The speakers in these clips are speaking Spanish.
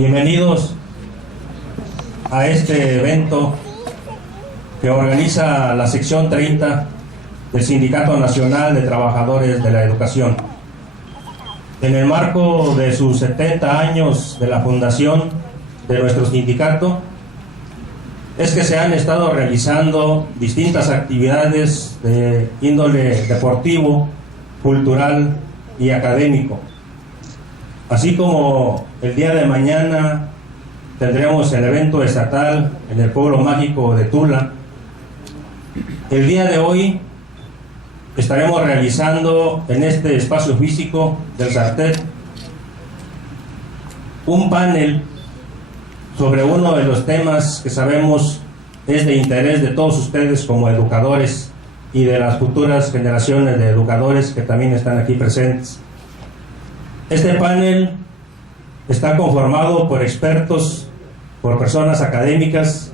Bienvenidos a este evento que organiza la sección 30 del Sindicato Nacional de Trabajadores de la Educación. En el marco de sus 70 años de la fundación de nuestro sindicato, es que se han estado realizando distintas actividades de índole deportivo, cultural y académico. Así como el día de mañana tendremos el evento estatal en el pueblo mágico de Tula, el día de hoy estaremos realizando en este espacio físico del Sartet un panel sobre uno de los temas que sabemos es de interés de todos ustedes como educadores y de las futuras generaciones de educadores que también están aquí presentes. Este panel está conformado por expertos, por personas académicas,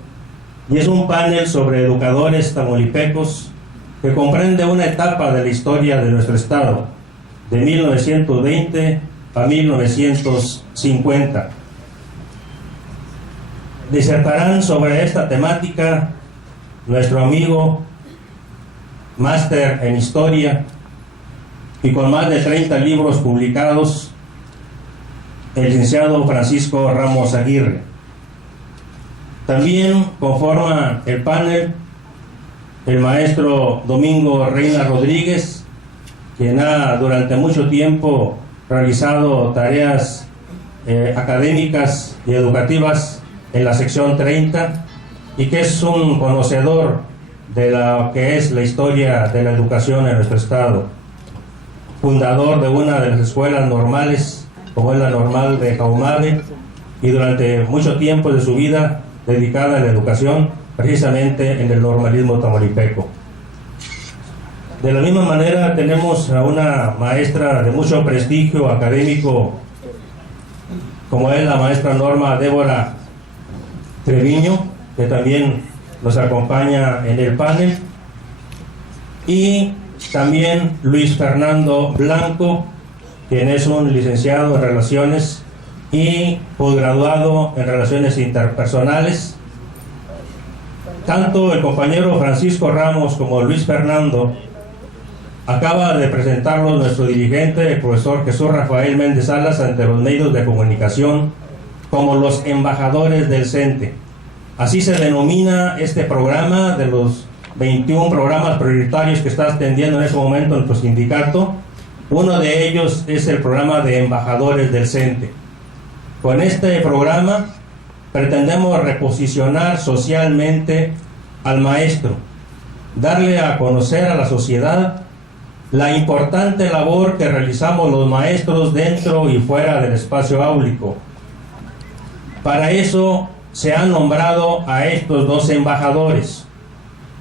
y es un panel sobre educadores tamaulipecos que comprende una etapa de la historia de nuestro estado, de 1920 a 1950. Disertarán sobre esta temática nuestro amigo, máster en historia y con más de 30 libros publicados, el licenciado Francisco Ramos Aguirre. También conforma el panel el maestro Domingo Reina Rodríguez, quien ha durante mucho tiempo realizado tareas académicas y educativas en la sección 30 y que es un conocedor de lo que es la historia de la educación en nuestro estado, fundador de una de las escuelas normales como es la normal de Jahumare, y durante mucho tiempo de su vida dedicada a la educación precisamente en el normalismo tamaulipeco. De la misma manera tenemos a una maestra de mucho prestigio académico como es la maestra Norma Débora Treviño, que también nos acompaña en el panel, y también Luis Fernando Blanco, quien es un licenciado en Relaciones y posgraduado en Relaciones Interpersonales. Tanto el compañero Francisco Ramos como Luis Fernando acaba de presentarnos nuestro dirigente, el profesor Jesús Rafael Méndez Salas, ante los medios de comunicación como los embajadores del CENTE. Así se denomina este programa de los 21 programas prioritarios que está atendiendo en este momento nuestro sindicato. Uno de ellos es el programa de embajadores del CENTE. Con este programa pretendemos reposicionar socialmente al maestro, darle a conocer a la sociedad la importante labor que realizamos los maestros dentro y fuera del espacio áulico. Para eso se han nombrado a estos dos embajadores.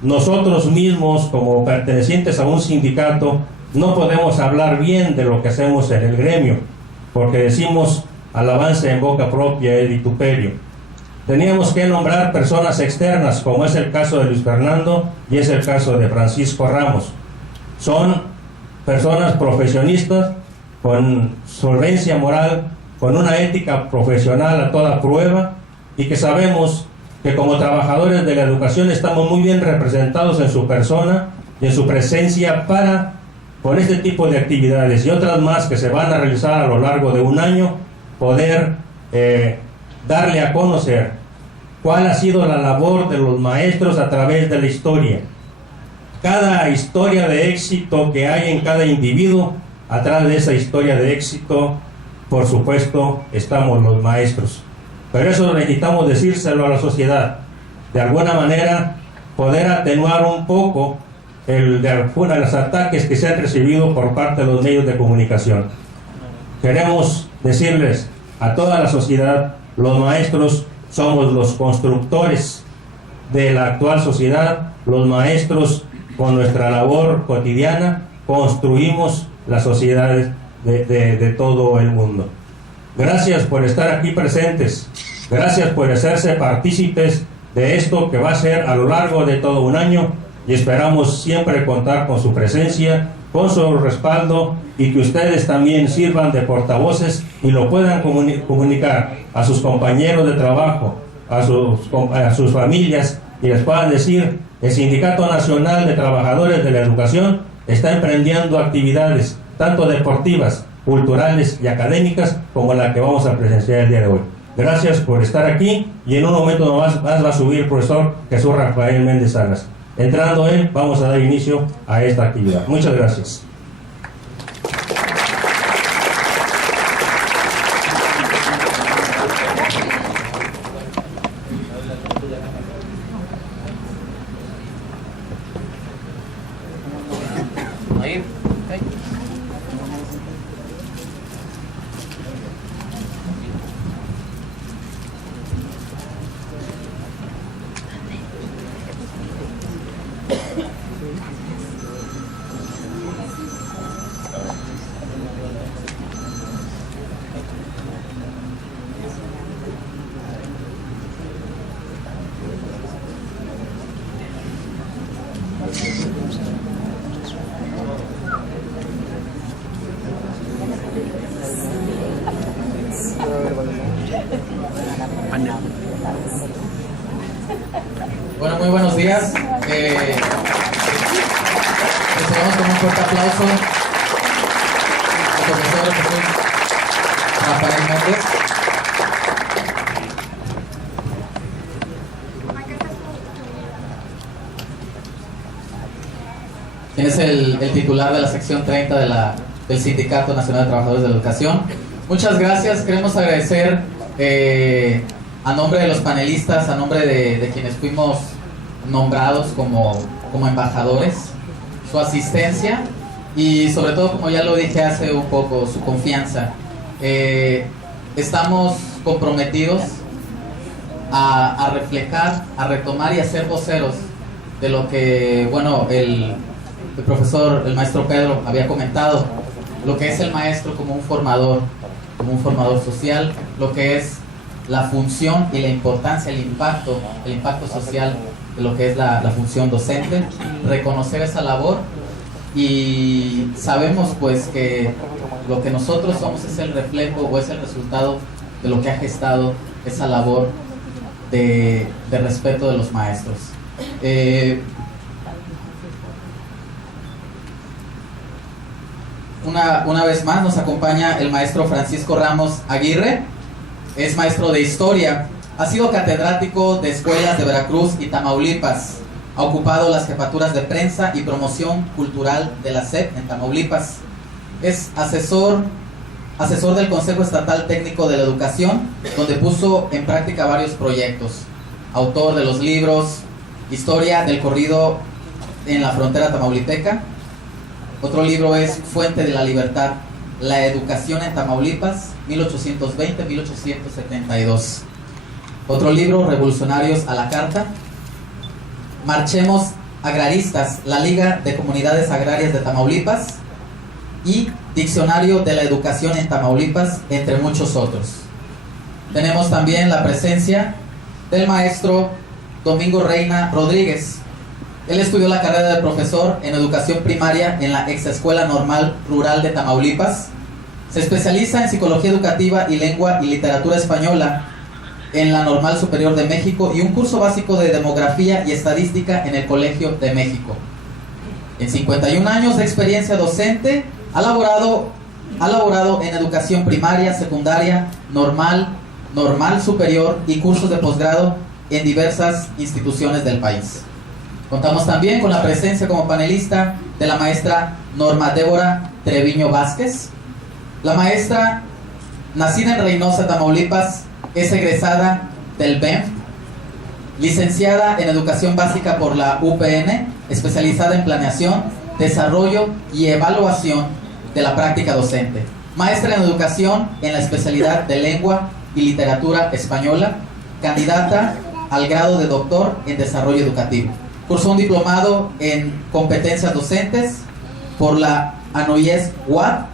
Nosotros mismos, como pertenecientes a un sindicato, no podemos hablar bien de lo que hacemos en el gremio, porque decimos alabanza en boca propia es vituperio. Teníamos que nombrar personas externas, como es el caso de Luis Fernando y es el caso de Francisco Ramos. Son personas profesionistas con solvencia moral, con una ética profesional a toda prueba, y que sabemos que como trabajadores de la educación estamos muy bien representados en su persona y en su presencia para, con este tipo de actividades y otras más que se van a realizar a lo largo de un año, poder darle a conocer cuál ha sido la labor de los maestros a través de la historia. Cada historia de éxito que hay en cada individuo, atrás de esa historia de éxito, por supuesto, estamos los maestros. Pero eso necesitamos decírselo a la sociedad. De alguna manera, poder atenuar un poco de los ataques que se han recibido por parte de los medios de comunicación. Queremos decirles a toda la sociedad, los maestros somos los constructores de la actual sociedad. Los maestros, con nuestra labor cotidiana, construimos las sociedades de todo el mundo. Gracias por estar aquí presentes, gracias por hacerse partícipes de esto que va a ser a lo largo de todo un año, y esperamos siempre contar con su presencia, con su respaldo, y que ustedes también sirvan de portavoces y lo puedan comunicar a sus compañeros de trabajo, a sus familias, y les puedan decir: el Sindicato Nacional de Trabajadores de la Educación está emprendiendo actividades tanto deportivas, culturales y académicas como la que vamos a presenciar el día de hoy. Gracias por estar aquí, y en un momento más va a subir el profesor Jesús Rafael Méndez Salas. Entrando él, vamos a dar inicio a esta actividad. Muchas gracias. Bueno, muy buenos días. Recibamos con un fuerte aplauso al profesor Jesús Rafael Méndez. Quien es el titular de la sección 30 del Sindicato Nacional de Trabajadores de la Educación. Muchas gracias. Queremos agradecer a nombre de los panelistas, a nombre de quienes fuimos nombrados como embajadores, su asistencia y sobre todo, como ya lo dije hace un poco, su confianza. Estamos comprometidos a reflejar, a retomar y a ser voceros de lo que, bueno, el maestro Pedro había comentado, lo que es el maestro como un formador social, lo que es la función y la importancia, el impacto social de lo que es la función docente, reconocer esa labor, y sabemos pues que lo que nosotros somos es el reflejo o es el resultado de lo que ha gestado esa labor de respeto de los maestros. Una vez más nos acompaña el maestro Francisco Ramos Aguirre. Es maestro de historia, ha sido catedrático de escuelas de Veracruz y Tamaulipas, ha ocupado las jefaturas de prensa y promoción cultural de la SEP en Tamaulipas, es asesor del Consejo Estatal Técnico de la Educación, donde puso en práctica varios proyectos, autor de los libros Historia del Corrido en la Frontera Tamaulipeca, otro libro es Fuente de la Libertad, la educación en Tamaulipas, 1820-1872. Otro libro, Revolucionarios a la Carta. Marchemos Agraristas, la Liga de Comunidades Agrarias de Tamaulipas. Y Diccionario de la Educación en Tamaulipas, entre muchos otros. Tenemos también la presencia del maestro Domingo Reina Rodríguez. Él estudió la carrera de profesor en educación primaria en la Ex Escuela Normal Rural de Tamaulipas. Se especializa en psicología educativa y lengua y literatura española en la Normal Superior de México y un curso básico de demografía y estadística en el Colegio de México. En 51 años de experiencia docente, ha laborado en educación primaria, secundaria, normal superior y cursos de posgrado en diversas instituciones del país. Contamos también con la presencia como panelista de la maestra Norma Débora Treviño Vázquez. La maestra, nacida en Reynosa, Tamaulipas, es egresada del BEM, licenciada en Educación Básica por la UPN, especializada en Planeación, Desarrollo y Evaluación de la Práctica Docente. Maestra en Educación en la especialidad de Lengua y Literatura Española, candidata al grado de Doctor en Desarrollo Educativo. Cursó un diplomado en Competencias Docentes por la ANOIES UAD,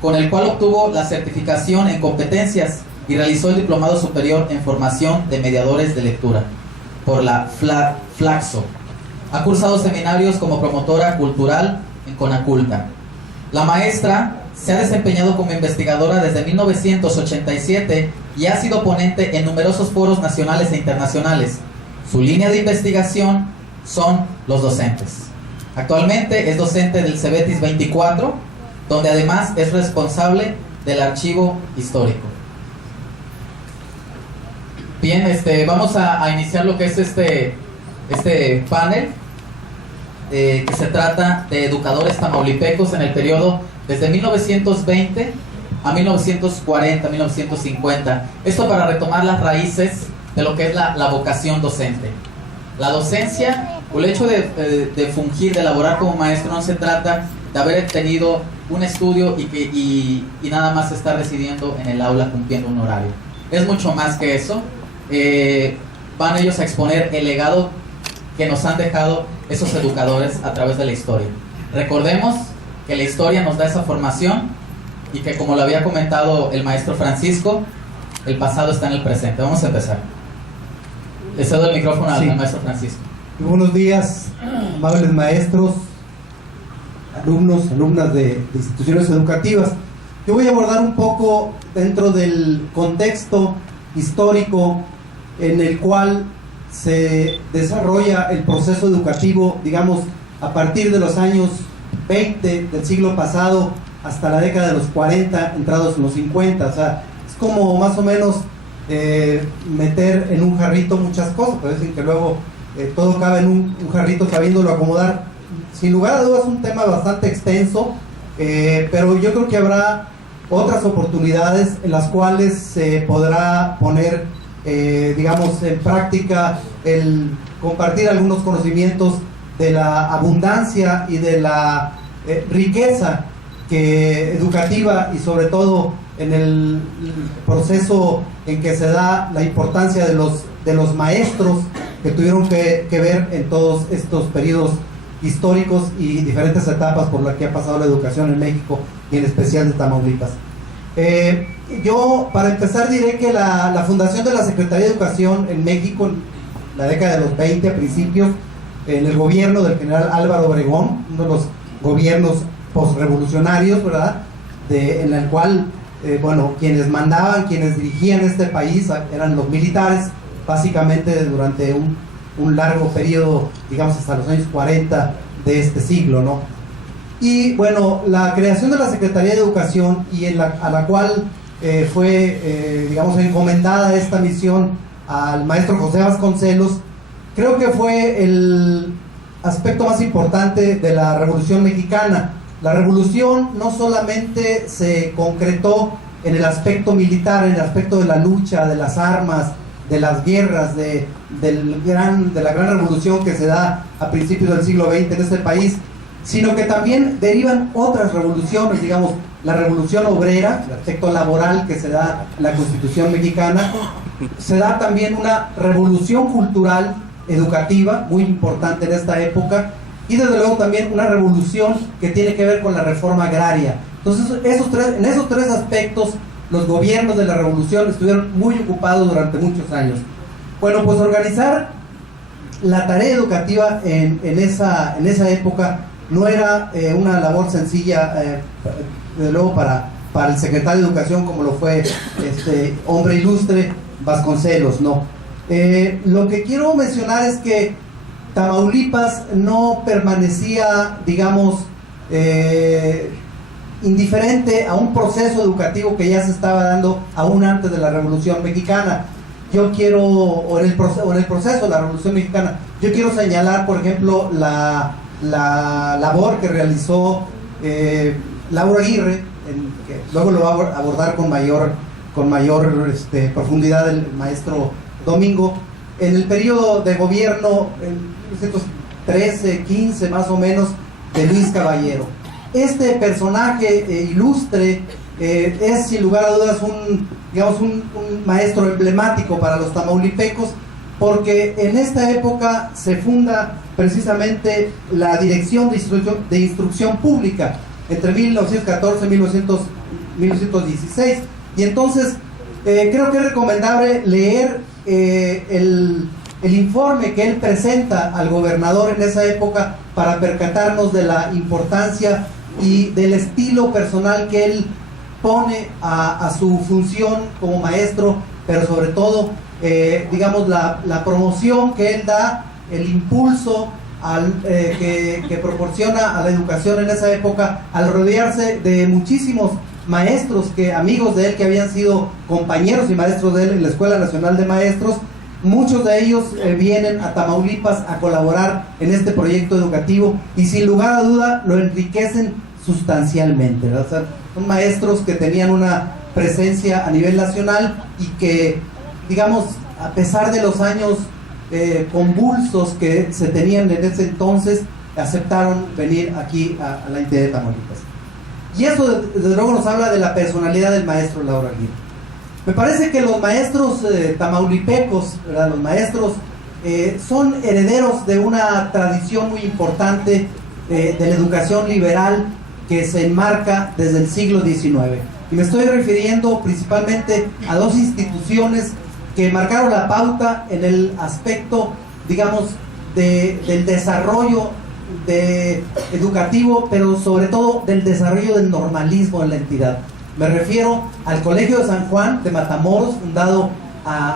con el cual obtuvo la certificación en competencias y realizó el diplomado superior en formación de mediadores de lectura por la Flaxo. Ha cursado seminarios como promotora cultural en Conaculta. La maestra se ha desempeñado como investigadora desde 1987 y ha sido ponente en numerosos foros nacionales e internacionales. Su línea de investigación son los docentes. Actualmente es docente del Cebetis 24, donde además es responsable del archivo histórico. Bien, vamos a iniciar lo que es este panel, que se trata de educadores tamaulipecos en el periodo desde 1920 a 1940, 1950. Esto para retomar las raíces de lo que es la vocación docente. La docencia, o el hecho de fungir, de elaborar como maestro, no se trata de haber tenido un estudio y nada más estar residiendo en el aula cumpliendo un horario. Es mucho más que eso. Van ellos a exponer el legado que nos han dejado esos educadores a través de la historia. Recordemos que la historia nos da esa formación y que, como lo había comentado el maestro Francisco, el pasado está en el presente. Vamos a empezar. Le cedo el micrófono al maestro Francisco. Muy buenos días, amables maestros, alumnos, alumnas de instituciones educativas. Yo voy a abordar un poco dentro del contexto histórico en el cual se desarrolla el proceso educativo, digamos, a partir de los años 20 del siglo pasado hasta la década de los 40, entrados en los 50. O sea, es como más o menos meter en un jarrito muchas cosas, pero dicen que luego todo cabe en un jarrito sabiéndolo acomodar. Sin lugar a dudas es un tema bastante extenso, pero yo creo que habrá otras oportunidades en las cuales se podrá poner, digamos, en práctica el compartir algunos conocimientos de la abundancia y de la riqueza educativa, y sobre todo en el proceso en que se da la importancia de los maestros que tuvieron que ver en todos estos periodos históricos y diferentes etapas por las que ha pasado la educación en México y en especial de Tamaulipas. Yo, para empezar, diré que la fundación de la Secretaría de Educación en México, en la década de los 20 a principios, en el gobierno del general Álvaro Obregón, uno de los gobiernos posrevolucionarios, ¿verdad?, en el cual, bueno, quienes mandaban, quienes dirigían este país eran los militares, básicamente durante un largo periodo, digamos hasta los años 40 de este siglo, ¿no? Y bueno, la creación de la Secretaría de Educación, y a la cual fue, digamos, encomendada esta misión al maestro José Vasconcelos, creo que fue el aspecto más importante de la Revolución Mexicana. La revolución no solamente se concretó en el aspecto militar, en el aspecto de la lucha, de las armas, de las guerras, de la gran revolución que se da a principios del siglo XX en este país, sino que también derivan otras revoluciones, digamos, la revolución obrera, el aspecto laboral que se da en la Constitución mexicana. Se da también una revolución cultural, educativa, muy importante en esta época, y desde luego también una revolución que tiene que ver con la reforma agraria. Entonces, en esos tres aspectos, los gobiernos de la revolución estuvieron muy ocupados durante muchos años. Bueno, pues organizar la tarea educativa en esa época no era una labor sencilla, desde luego para el secretario de Educación, como lo fue este hombre ilustre Vasconcelos, ¿no? Lo que quiero mencionar es que Tamaulipas no permanecía, digamos, indiferente a un proceso educativo que ya se estaba dando aún antes de la Revolución Mexicana. Yo quiero, o en el proceso de la Revolución Mexicana, yo quiero señalar, por ejemplo, la labor que realizó Lauro Aguirre, que luego lo va a abordar con mayor profundidad el maestro Domingo, en el periodo de gobierno en 1913, 15 más o menos, de Luis Caballero. Este personaje ilustre es sin lugar a dudas un maestro emblemático para los tamaulipecos, porque en esta época se funda precisamente la Dirección de Instrucción Pública entre 1914 y 1916, y entonces creo que es recomendable leer el informe que él presenta al gobernador en esa época para percatarnos de la importancia y del estilo personal que él pone a su función como maestro, pero sobre todo, digamos, la promoción que él da, el impulso que proporciona a la educación en esa época, al rodearse de muchísimos maestros, amigos de él, que habían sido compañeros y maestros de él en la Escuela Nacional de Maestros. Muchos de ellos vienen a Tamaulipas a colaborar en este proyecto educativo y sin lugar a duda lo enriquecen sustancialmente, ¿verdad? O sea, son maestros que tenían una presencia a nivel nacional y que, digamos, a pesar de los años convulsos que se tenían en ese entonces, aceptaron venir aquí a la entidad de Tamaulipas. Y eso desde luego nos habla de la personalidad del maestro Lauro Aguirre. Me parece que los maestros tamaulipecos, ¿verdad? Los maestros son herederos de una tradición muy importante de la educación liberal que se enmarca desde el siglo XIX. Y me estoy refiriendo principalmente a dos instituciones que marcaron la pauta en el aspecto, digamos, del desarrollo educativo, pero sobre todo del desarrollo del normalismo en la entidad. Me refiero al Colegio de San Juan de Matamoros, fundado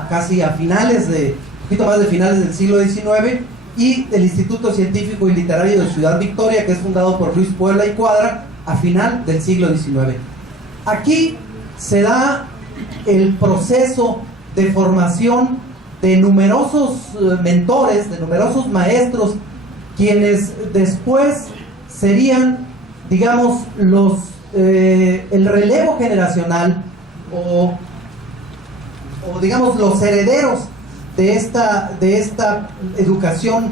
casi a poquito más de finales del siglo XIX, y el Instituto Científico y Literario de Ciudad Victoria, que es fundado por Luis Puebla y Cuadra a final del siglo XIX. Aquí se da el proceso de formación de numerosos mentores, de numerosos maestros, quienes después serían, digamos, el relevo generacional o digamos los herederos de esta educación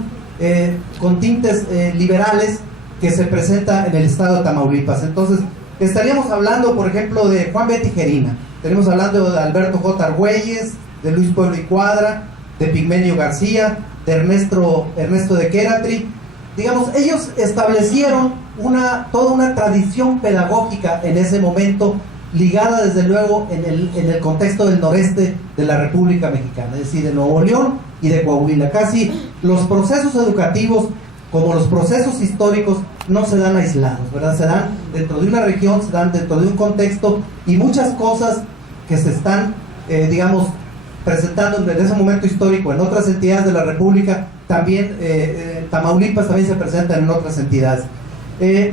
con tintes liberales que se presenta en el estado de Tamaulipas. Entonces estaríamos hablando, por ejemplo, de Juan B. Tijerina, estaríamos hablando de Alberto J. Argüelles, de Luis Puebla y Cuadra, de Pigmenio García, de Ernesto de Quératri. Digamos, ellos establecieron toda una tradición pedagógica en ese momento, ligada desde luego en el contexto del noreste de la República Mexicana, es decir, de Nuevo León y de Coahuila. Casi los procesos educativos, como los procesos históricos, no se dan aislados, ¿verdad? Se dan dentro de una región, se dan dentro de un contexto, y muchas cosas que se están, digamos, presentando en ese momento histórico en otras entidades de la República, también Tamaulipas también se presentan en otras entidades.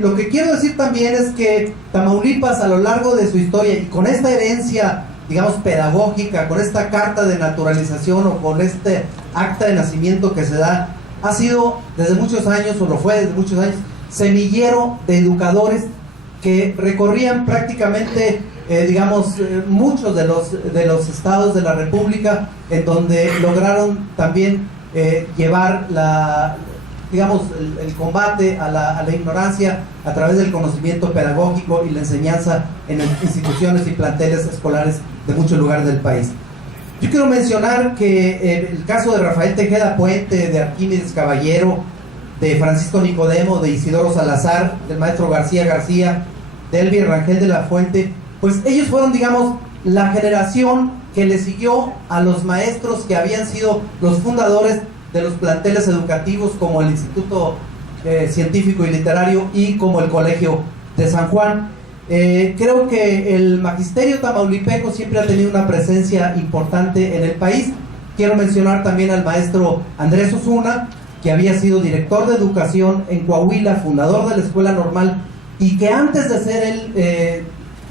Lo que quiero decir también es que Tamaulipas, a lo largo de su historia, y con esta herencia, digamos, pedagógica, con esta carta de naturalización o con este acta de nacimiento que se da, ha sido desde muchos años, o lo fue desde muchos años, semillero de educadores que recorrían prácticamente, digamos, muchos de los estados de la República, en donde lograron también llevar digamos, el combate a la ignorancia a través del conocimiento pedagógico y la enseñanza en instituciones y planteles escolares de muchos lugares del país. Yo quiero mencionar que el caso de Rafael Tejeda Puente, de Arquímedes Caballero, de Francisco Nicodemo, de Isidoro Salazar, del maestro García García, de Elvir Rangel de la Fuente, pues ellos fueron, digamos, la generación que le siguió a los maestros que habían sido los fundadores de los planteles educativos, como el Instituto Científico y Literario y como el Colegio de San Juan. Creo que el magisterio tamaulipeco siempre ha tenido una presencia importante en el país. Quiero mencionar también al maestro Andrés Osuna, que había sido director de educación en Coahuila, fundador de la Escuela Normal, y que antes de ser el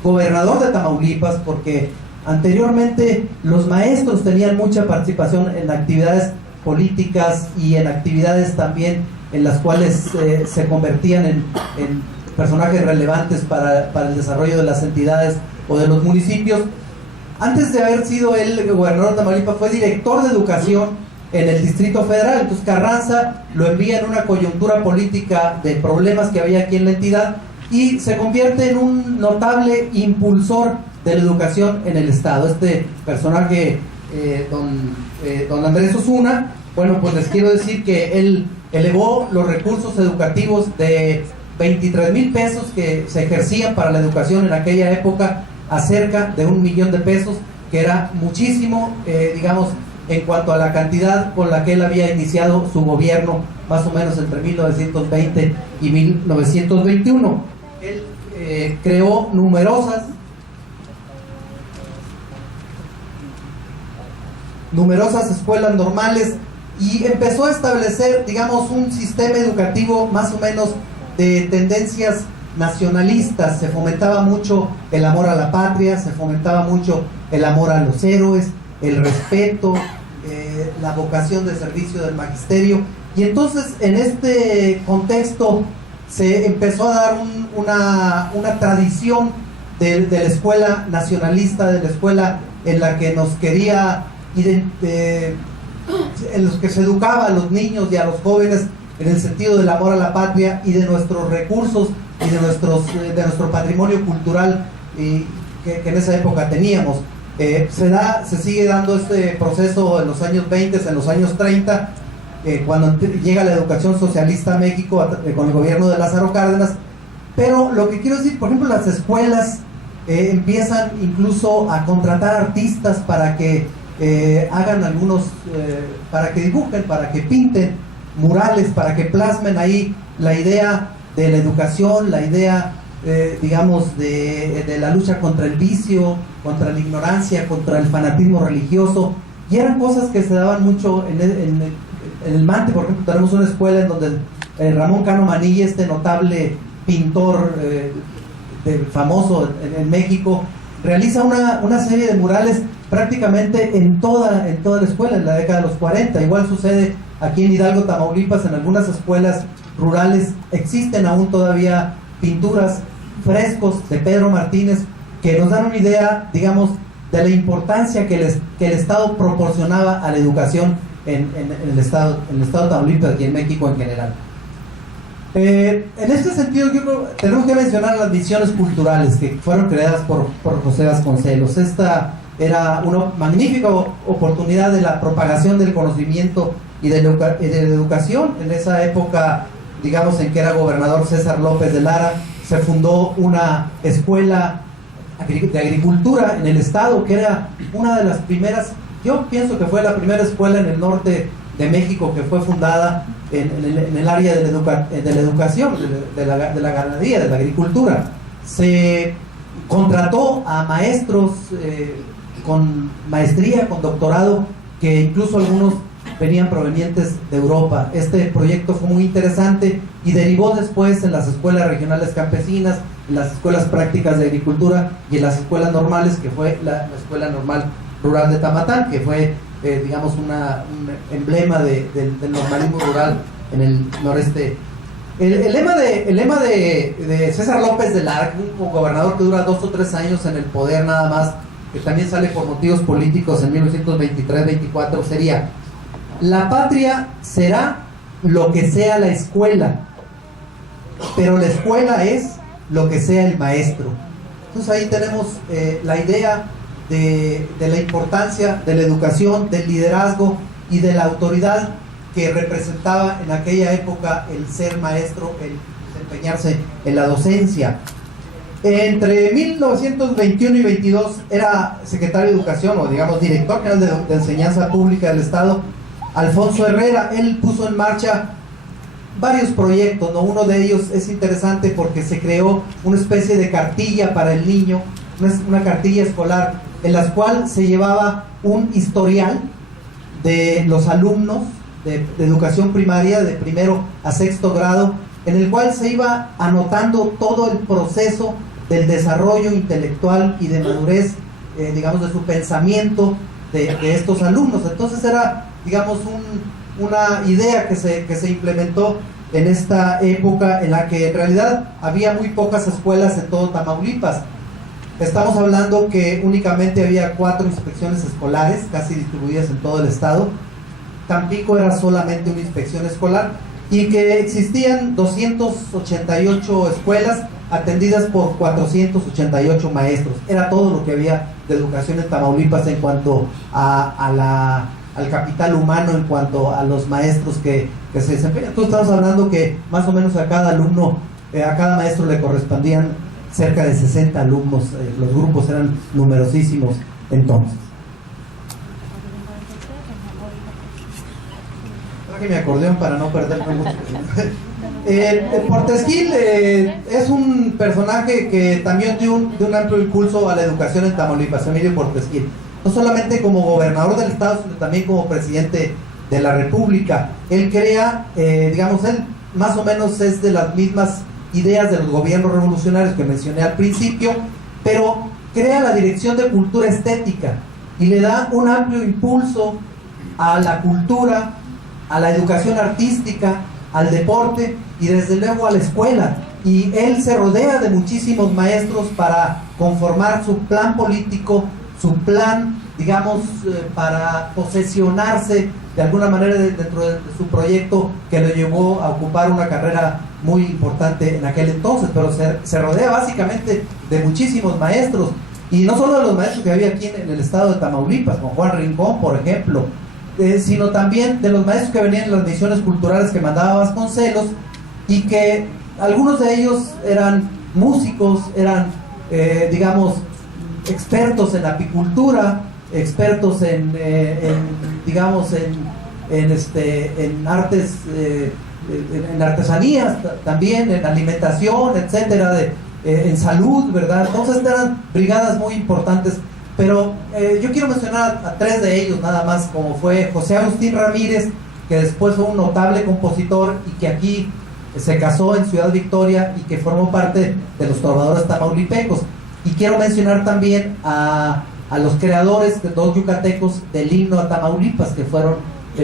gobernador de Tamaulipas, porque anteriormente los maestros tenían mucha participación en actividades políticas y en actividades también en las cuales se convertían en personajes relevantes para el desarrollo de las entidades o de los municipios. Antes de haber sido el gobernador de Tamaulipas, fue director de educación en el Distrito Federal. Entonces Carranza lo envía en una coyuntura política de problemas que había aquí en la entidad y se convierte en un notable impulsor de la educación en el estado. Este personaje, don Andrés Osuna, bueno, pues les quiero decir que él elevó los recursos educativos de 23,000 pesos que se ejercían para la educación en aquella época a cerca de 1 millón de pesos, que era muchísimo, digamos, en cuanto a la cantidad con la que él había iniciado su gobierno, más o menos entre 1920 y 1921. él creó numerosas escuelas normales y empezó a establecer, digamos, un sistema educativo más o menos de tendencias nacionalistas. Se fomentaba mucho el amor a la patria, se fomentaba mucho el amor a los héroes, el respeto, la vocación de servicio del magisterio. Y entonces, en este contexto, se empezó a dar una tradición de la escuela nacionalista, de la escuela en la que nos quería, en los que se educaba a los niños y a los jóvenes en el sentido del amor a la patria y de nuestros recursos y de nuestro patrimonio cultural que en esa época teníamos. Se sigue dando este proceso en los años 20, en los años 30, cuando llega la educación socialista a México con el gobierno de Lázaro Cárdenas. Pero lo que quiero decir, por ejemplo, las escuelas empiezan incluso a contratar artistas para que hagan para que dibujen, para que pinten murales, para que plasmen ahí la idea de la educación, la idea, digamos, de la lucha contra el vicio, contra la ignorancia, contra el fanatismo religioso. Y eran cosas que se daban mucho en el Mante. Por ejemplo, tenemos una escuela en donde Ramón Cano Manilla, este notable pintor famoso en México, realiza una serie de murales prácticamente en toda la escuela en la década de los 40. Igual sucede aquí en Hidalgo, Tamaulipas. En algunas escuelas rurales existen aún todavía pinturas, frescos de Pedro Martínez, que nos dan una idea, digamos, de la importancia que el Estado proporcionaba a la educación en el estado de Tamaulipas y en México en general. En este sentido, yo creo, tenemos que mencionar las misiones culturales que fueron creadas por José Vasconcelos. Esta era una magnífica oportunidad de la propagación del conocimiento y de la educación. En esa época, digamos, en que era gobernador César López de Lara, se fundó una escuela de agricultura en el estado, que era una de las primeras, yo pienso que fue la primera escuela en el norte de México que fue fundada en el área de la educación, de la ganadería, de la agricultura. Se contrató a maestros con maestría, con doctorado, que incluso algunos venían provenientes de Europa. Este proyecto fue muy interesante y derivó después en las escuelas regionales campesinas, en las escuelas prácticas de agricultura y en las escuelas normales, que fue la Escuela Normal Rural de Tamatán, que fue, digamos, un emblema del normalismo rural en el noreste. El lema de César López de Lara, un gobernador que dura 2 o 3 años en el poder nada más, que también sale por motivos políticos en 1923-24, sería: la patria será lo que sea la escuela, pero la escuela es lo que sea el maestro. Entonces ahí tenemos la idea de la importancia de la educación, del liderazgo y de la autoridad que representaba en aquella época el ser maestro, el desempeñarse en la docencia. Entre 1921 y 22 era secretario de Educación, o digamos director general de Enseñanza Pública del Estado, Alfonso Herrera. Él puso en marcha varios proyectos, ¿no? Uno de ellos es interesante porque se creó una especie de cartilla para el niño, una cartilla escolar, en la cual se llevaba un historial de los alumnos de educación primaria, de primero a sexto grado, en el cual se iba anotando todo el proceso del desarrollo intelectual y de madurez, digamos, de su pensamiento de estos alumnos. Entonces era, digamos, una idea que se implementó en esta época en la que en realidad había muy pocas escuelas en todo Tamaulipas. Estamos hablando que únicamente había 4 inspecciones escolares, casi distribuidas en todo el estado. Tampico era solamente una inspección escolar, y que existían 288 escuelas atendidas por 488 maestros. Era todo lo que había de educación en Tamaulipas en cuanto al capital humano, en cuanto a los maestros que se desempeñan. Entonces estamos hablando que más o menos a cada alumno, a cada maestro le correspondían cerca de 60 alumnos. Los grupos eran numerosísimos entonces. Traje mi acordeón para no perderme mucho. Portes Gil es un personaje que también dio un amplio impulso a la educación en Tamaulipas, Emilio Portes Gil. No solamente como gobernador del estado, sino también como presidente de la República. Él crea, digamos, él más o menos es de las mismas ideas de los gobiernos revolucionarios que mencioné al principio, pero crea la Dirección de Cultura Estética y le da un amplio impulso a la cultura, a la educación artística, al deporte y desde luego a la escuela. Y él se rodea de muchísimos maestros para conformar su plan político, su plan, digamos, para posesionarse de alguna manera dentro de su proyecto que lo llevó a ocupar una carrera muy importante en aquel entonces. Pero se rodea básicamente de muchísimos maestros, y no solo de los maestros que había aquí en el estado de Tamaulipas, con Juan Rincón, por ejemplo, sino también de los maestros que venían en las misiones culturales que mandaba Vasconcelos, y que algunos de ellos eran músicos, eran, digamos, expertos en apicultura, expertos digamos, en artes, en artesanías también, en alimentación, etcétera, en salud, ¿verdad? Entonces eran brigadas muy importantes. Pero yo quiero mencionar a tres de ellos nada más, como fue José Agustín Ramírez, que después fue un notable compositor y que aquí se casó en Ciudad Victoria y que formó parte de los trovadores tamaulipecos. Y quiero mencionar también a los creadores, de dos yucatecos, del himno a Tamaulipas, que fueron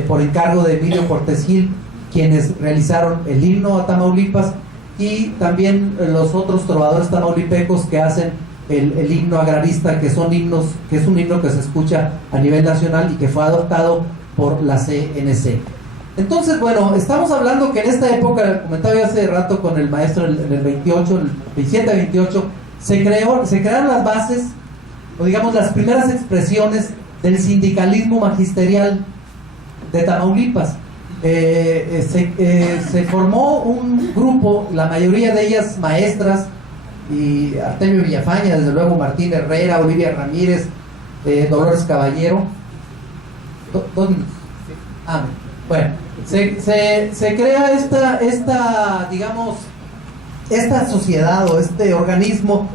por encargo de Emilio Portes Gil quienes realizaron el himno a Tamaulipas, y también los otros trovadores tamaulipecos que hacen el himno agrarista, que es un himno que se escucha a nivel nacional y que fue adoptado por la CNC. Entonces, bueno, estamos hablando que en esta época, comentaba yo hace rato con el maestro, en el 28, el 27-28, se crearon las bases, o digamos las primeras expresiones del sindicalismo magisterial de Tamaulipas. Se formó un grupo, la mayoría de ellas maestras, y Artemio Villafaña, desde luego Martín Herrera, Olivia Ramírez, Dolores Caballero. Bueno, se crea digamos, esta sociedad o este organismo,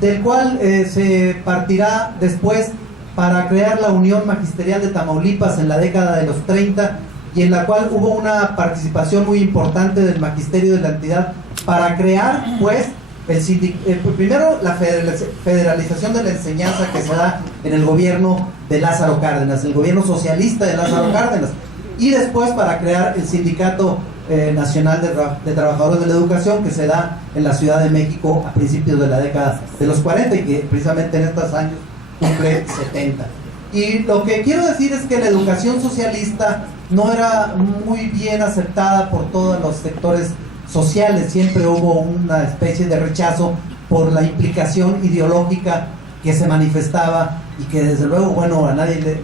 del cual se partirá después para crear la Unión Magisterial de Tamaulipas en la década de los 30, y en la cual hubo una participación muy importante del magisterio de la entidad para crear, pues, primero la federalización de la enseñanza que se da en el gobierno de Lázaro Cárdenas, el gobierno socialista de Lázaro Cárdenas, y después para crear el Sindicato Nacional de Trabajadores de la Educación, que se da en la Ciudad de México a principios de la década de los 40 y que precisamente en estos años cumple 70. Y lo que quiero decir es que la educación socialista no era muy bien aceptada por todos los sectores sociales. Siempre hubo una especie de rechazo por la implicación ideológica que se manifestaba, y que desde luego, bueno, a nadie,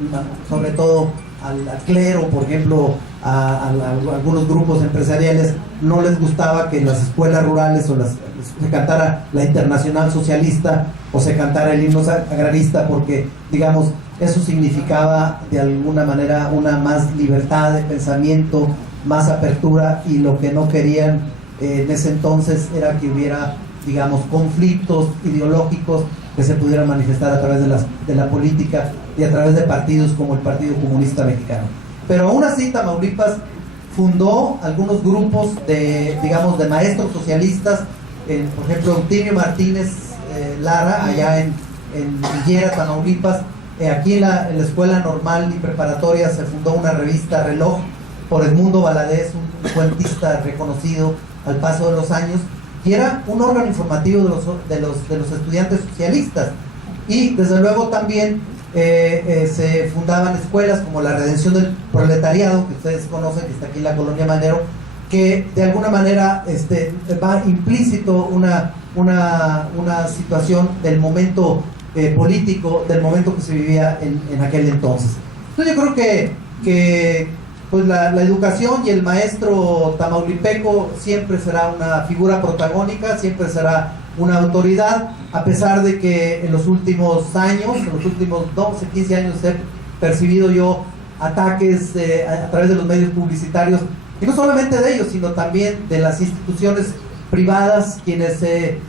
sobre todo al clero, por ejemplo, a algunos grupos empresariales, no les gustaba que en las escuelas rurales se cantara la Internacional Socialista o se cantara el himno agrarista, porque, digamos, eso significaba de alguna manera una más libertad de pensamiento, más apertura, y lo que no querían en ese entonces era que hubiera, digamos, conflictos ideológicos que se pudieran manifestar a través de la política y a través de partidos como el Partido Comunista Mexicano. Pero aún así Tamaulipas fundó algunos grupos de maestros socialistas, por ejemplo Eutimio Martínez Lara, allá en Higuera, Tamaulipas. Aquí en la Escuela Normal y Preparatoria se fundó una revista Reloj por Edmundo Valadez, un cuentista reconocido al paso de los años, y era un órgano informativo de los estudiantes socialistas. Y desde luego también se fundaban escuelas como la Redención del Proletariado, que ustedes conocen, que está aquí en la Colonia Madero, que de alguna manera va implícito una situación del momento político, del momento que se vivía en aquel entonces. Entonces yo creo que pues la educación y el maestro tamaulipeco siempre será una figura protagónica, siempre será una autoridad, a pesar de que en los últimos años, en los últimos 12, 15 años he percibido yo ataques a través de los medios publicitarios Y no solamente de ellos, sino también de las instituciones privadas, quienes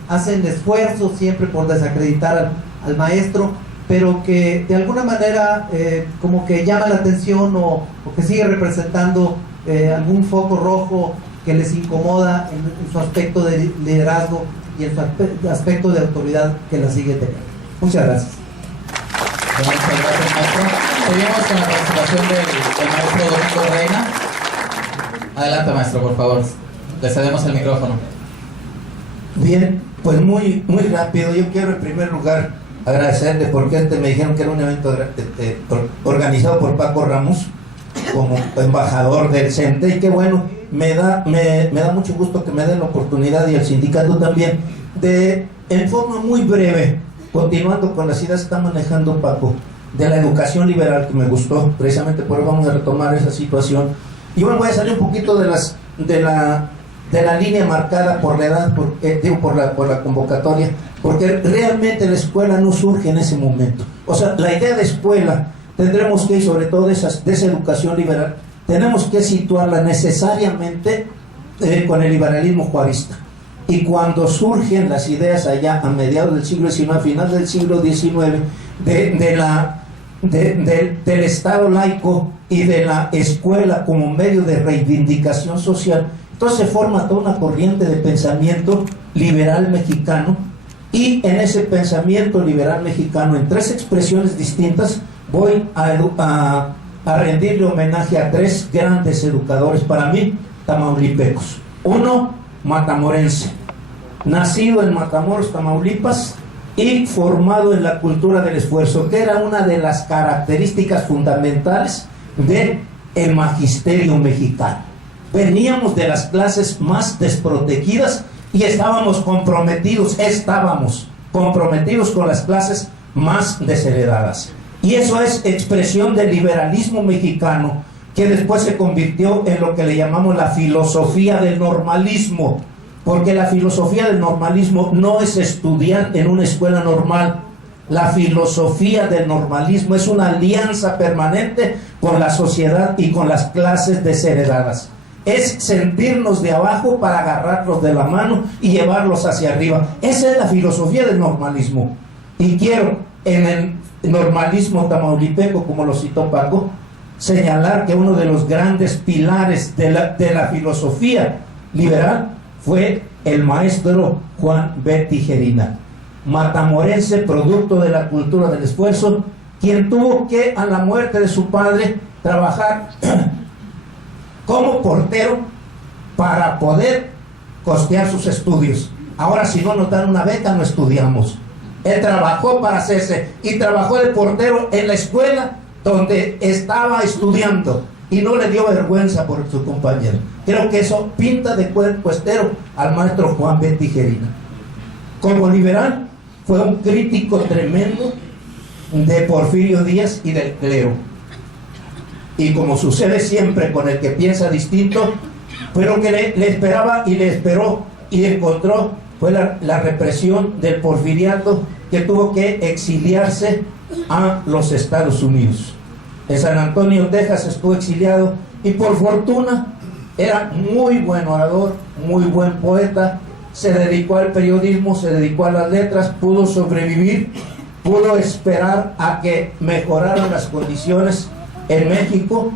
hacen esfuerzos siempre por desacreditar al maestro, pero que de alguna manera como que llama la atención o que sigue representando algún foco rojo que les incomoda en su aspecto de liderazgo y en su aspecto de autoridad que la sigue teniendo. Muchas gracias. Muchas gracias, maestro. Seguimos con la presentación del maestro Domingo Reina. Adelante, maestro, por favor. Le cedemos el micrófono. Bien, pues muy rápido. Yo quiero en primer lugar agradecerle porque me dijeron que era un evento organizado por Paco Ramos como embajador del CENTE, y que bueno, me da mucho gusto que me den la oportunidad, y el sindicato también, de en forma muy breve, continuando con las ideas que está manejando Paco de la educación liberal, que me gustó, precisamente por eso vamos a retomar esa situación. Y bueno, voy a salir un poquito de la línea marcada por la edad, por la convocatoria, porque realmente la escuela no surge en ese momento. O sea, la idea de escuela tendremos que, y sobre todo de esa educación liberal, tenemos que situarla necesariamente con el liberalismo juarista. Y cuando surgen las ideas allá a mediados del siglo XIX, a final del siglo XIX, del Estado laico y de la escuela como medio de reivindicación social, entonces se forma toda una corriente de pensamiento liberal mexicano, y en ese pensamiento liberal mexicano, en tres expresiones distintas, voy a rendirle homenaje a tres grandes educadores para mí, tamaulipecos. Uno, matamorense, nacido en Matamoros, Tamaulipas, y formado en la cultura del esfuerzo, que era una de las características fundamentales del magisterio mexicano. Veníamos de las clases más desprotegidas y estábamos comprometidos con las clases más desheredadas. Y eso es expresión del liberalismo mexicano, que después se convirtió en lo que le llamamos la filosofía del normalismo, porque la filosofía del normalismo no es estudiar en una escuela normal. La filosofía del normalismo es una alianza permanente con la sociedad y con las clases desheredadas. Es sentirnos de abajo para agarrarlos de la mano y llevarlos hacia arriba. Esa es la filosofía del normalismo. Y quiero, en el normalismo tamaulipeco, como lo citó Paco, señalar que uno de los grandes pilares de la filosofía liberal fue el maestro Juan B. Tijerina, matamorense, producto de la cultura del esfuerzo, quien tuvo que, a la muerte de su padre, trabajar como portero para poder costear sus estudios. Ahora, si no nos dan una beca, no estudiamos. Él trabajó para hacerse, y trabajó de portero en la escuela donde estaba estudiando, y no le dio vergüenza por su compañero. Creo que eso pinta de cuestero al maestro Juan B. Tijerina. Como liberal, fue un crítico tremendo de Porfirio Díaz y del clero. Y como sucede siempre con el que piensa distinto, pero que le esperaba y le esperó y encontró, fue la represión del porfiriato, que tuvo que exiliarse a los Estados Unidos. En San Antonio, Texas, estuvo exiliado, y por fortuna era muy buen orador, muy buen poeta, se dedicó al periodismo, se dedicó a las letras, pudo sobrevivir, pudo esperar a que mejoraran las condiciones en México.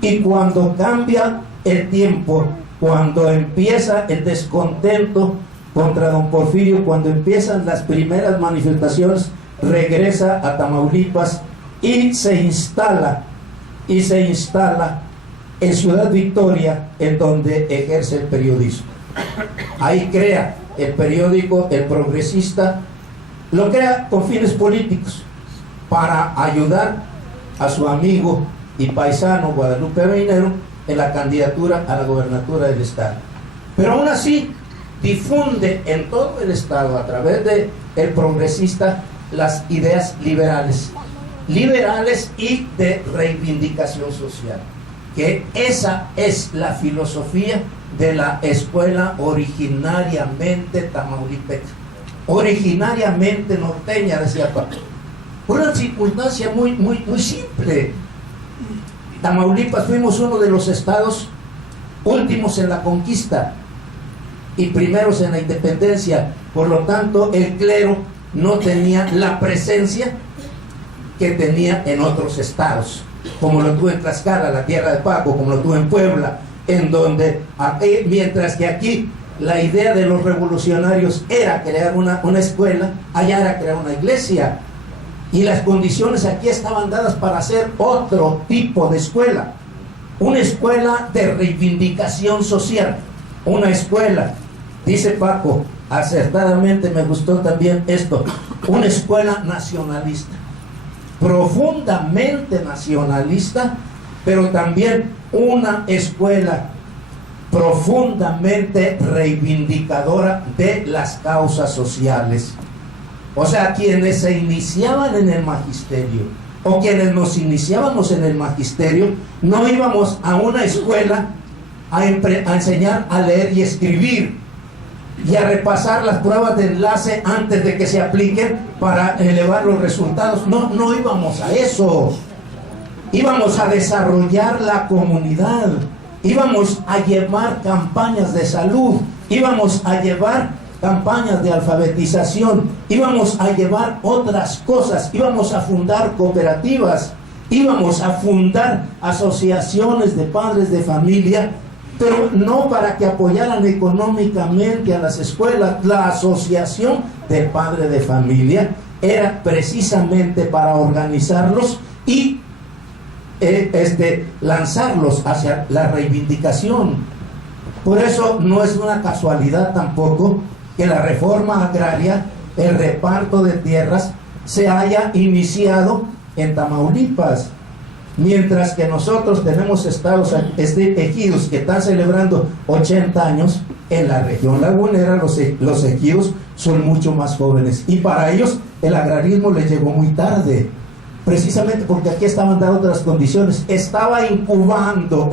Y cuando cambia el tiempo, cuando empieza el descontento contra don Porfirio, cuando empiezan las primeras manifestaciones, regresa a Tamaulipas y se instala en Ciudad Victoria, en donde ejerce el periodismo. Ahí crea el periódico El Progresista, lo crea con fines políticos, para ayudar a su amigo y paisano Guadalupe Beinero en la candidatura a la gobernatura del estado. Pero aún así difunde en todo el estado, a través de El Progresista, las ideas liberales y de reivindicación social, que esa es la filosofía de la escuela originariamente tamaulipeca, originariamente norteña, decía Paco. Una circunstancia muy simple. Tamaulipas fuimos uno de los estados últimos en la conquista y primeros en la independencia. Por lo tanto, el clero no tenía la presencia que tenía en otros estados, como lo tuvo en Tlaxcala, la tierra de Paco, como lo tuvo en Puebla, en donde, mientras que aquí la idea de los revolucionarios era crear una escuela, allá era crear una iglesia, y las condiciones aquí estaban dadas para hacer otro tipo de escuela, una escuela de reivindicación social, una escuela, dice Paco, acertadamente me gustó también esto, una escuela nacionalista, profundamente nacionalista, pero también una escuela profundamente reivindicadora de las causas sociales. O sea, quienes se iniciaban en el magisterio o quienes nos iniciábamos en el magisterio, no íbamos a una escuela a enseñar a leer y escribir y a repasar las pruebas de enlace antes de que se apliquen para elevar los resultados. No íbamos a eso. Íbamos a desarrollar la comunidad, íbamos a llevar campañas de salud, íbamos a llevar campañas de alfabetización, íbamos a llevar otras cosas, íbamos a fundar cooperativas, íbamos a fundar asociaciones de padres de familia, pero no para que apoyaran económicamente a las escuelas. La asociación de padres de familia era precisamente para organizarlos y lanzarlos hacia la reivindicación. Por eso no es una casualidad tampoco que la reforma agraria, el reparto de tierras, se haya iniciado en Tamaulipas, mientras que nosotros tenemos estados, ejidos que están celebrando 80 años. En la región lagunera los ejidos son mucho más jóvenes, y para ellos el agrarismo les llegó muy tarde, precisamente porque aquí estaban dadas otras condiciones. Estaba incubado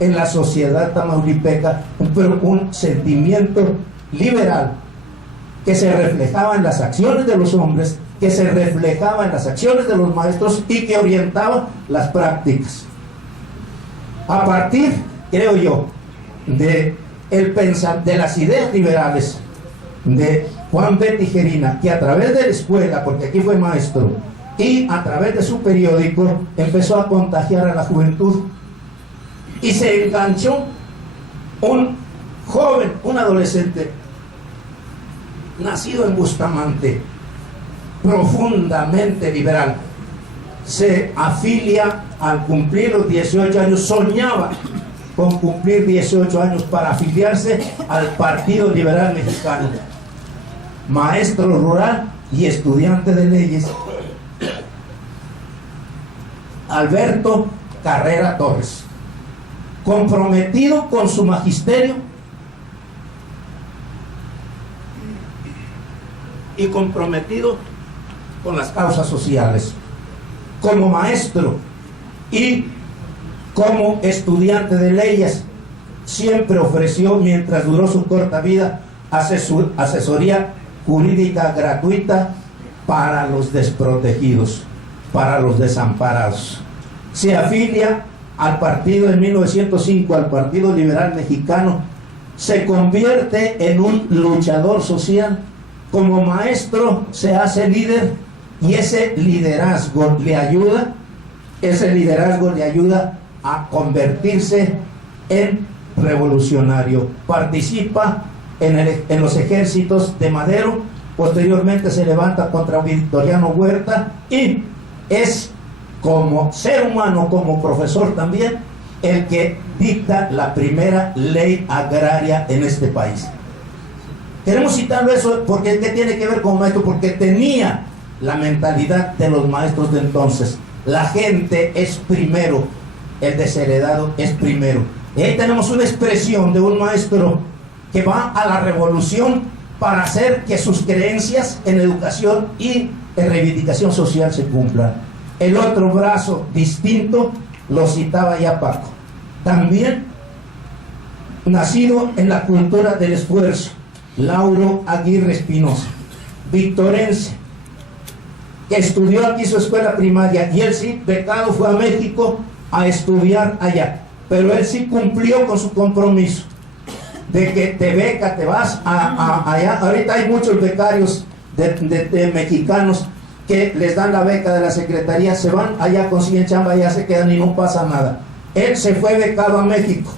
en la sociedad tamaulipeca un sentimiento liberal que se reflejaba en las acciones de los hombres, que se reflejaba en las acciones de los maestros y que orientaba las prácticas. A partir, creo yo, de las ideas liberales de Juan B. Tijerina, que a través de la escuela, porque aquí fue maestro, y a través de su periódico empezó a contagiar a la juventud, y se enganchó un joven, un adolescente nacido en Bustamante, profundamente liberal, se afilia al cumplir los 18 años, soñaba con cumplir 18 años para afiliarse al Partido Liberal Mexicano, maestro rural y estudiante de leyes, Alberto Carrera Torres, comprometido con su magisterio y comprometido con las causas sociales. Como maestro y como estudiante de leyes, siempre ofreció, mientras duró su corta vida, asesoría jurídica gratuita para los desprotegidos, para los desamparados. Se afilia al partido en 1905, al Partido Liberal Mexicano, se convierte en un luchador social. Como maestro se hace líder, y ese liderazgo le ayuda a convertirse en revolucionario. Participa en los ejércitos de Madero, posteriormente se levanta contra Victoriano Huerta, y es, como ser humano, como profesor también, el que dicta la primera ley agraria en este país. Queremos citarlo eso porque ¿qué tiene que ver con maestro? Porque tenía la mentalidad de los maestros de entonces. La gente es primero, el desheredado es primero. Y ahí tenemos una expresión de un maestro que va a la revolución para hacer que sus creencias en educación y en reivindicación social se cumplan. El otro brazo distinto lo citaba ya Paco, también nacido en la cultura del esfuerzo, Lauro Aguirre Espinosa, victorense, que estudió aquí su escuela primaria, y él sí, becado, fue a México a estudiar allá. pero él sí cumplió con su compromiso de que te beca, te vas allá. Ahorita hay muchos becarios de mexicanos que les dan la beca de la secretaría, se van allá, consiguen chamba, allá se quedan y no pasa nada. Él se fue becado a México,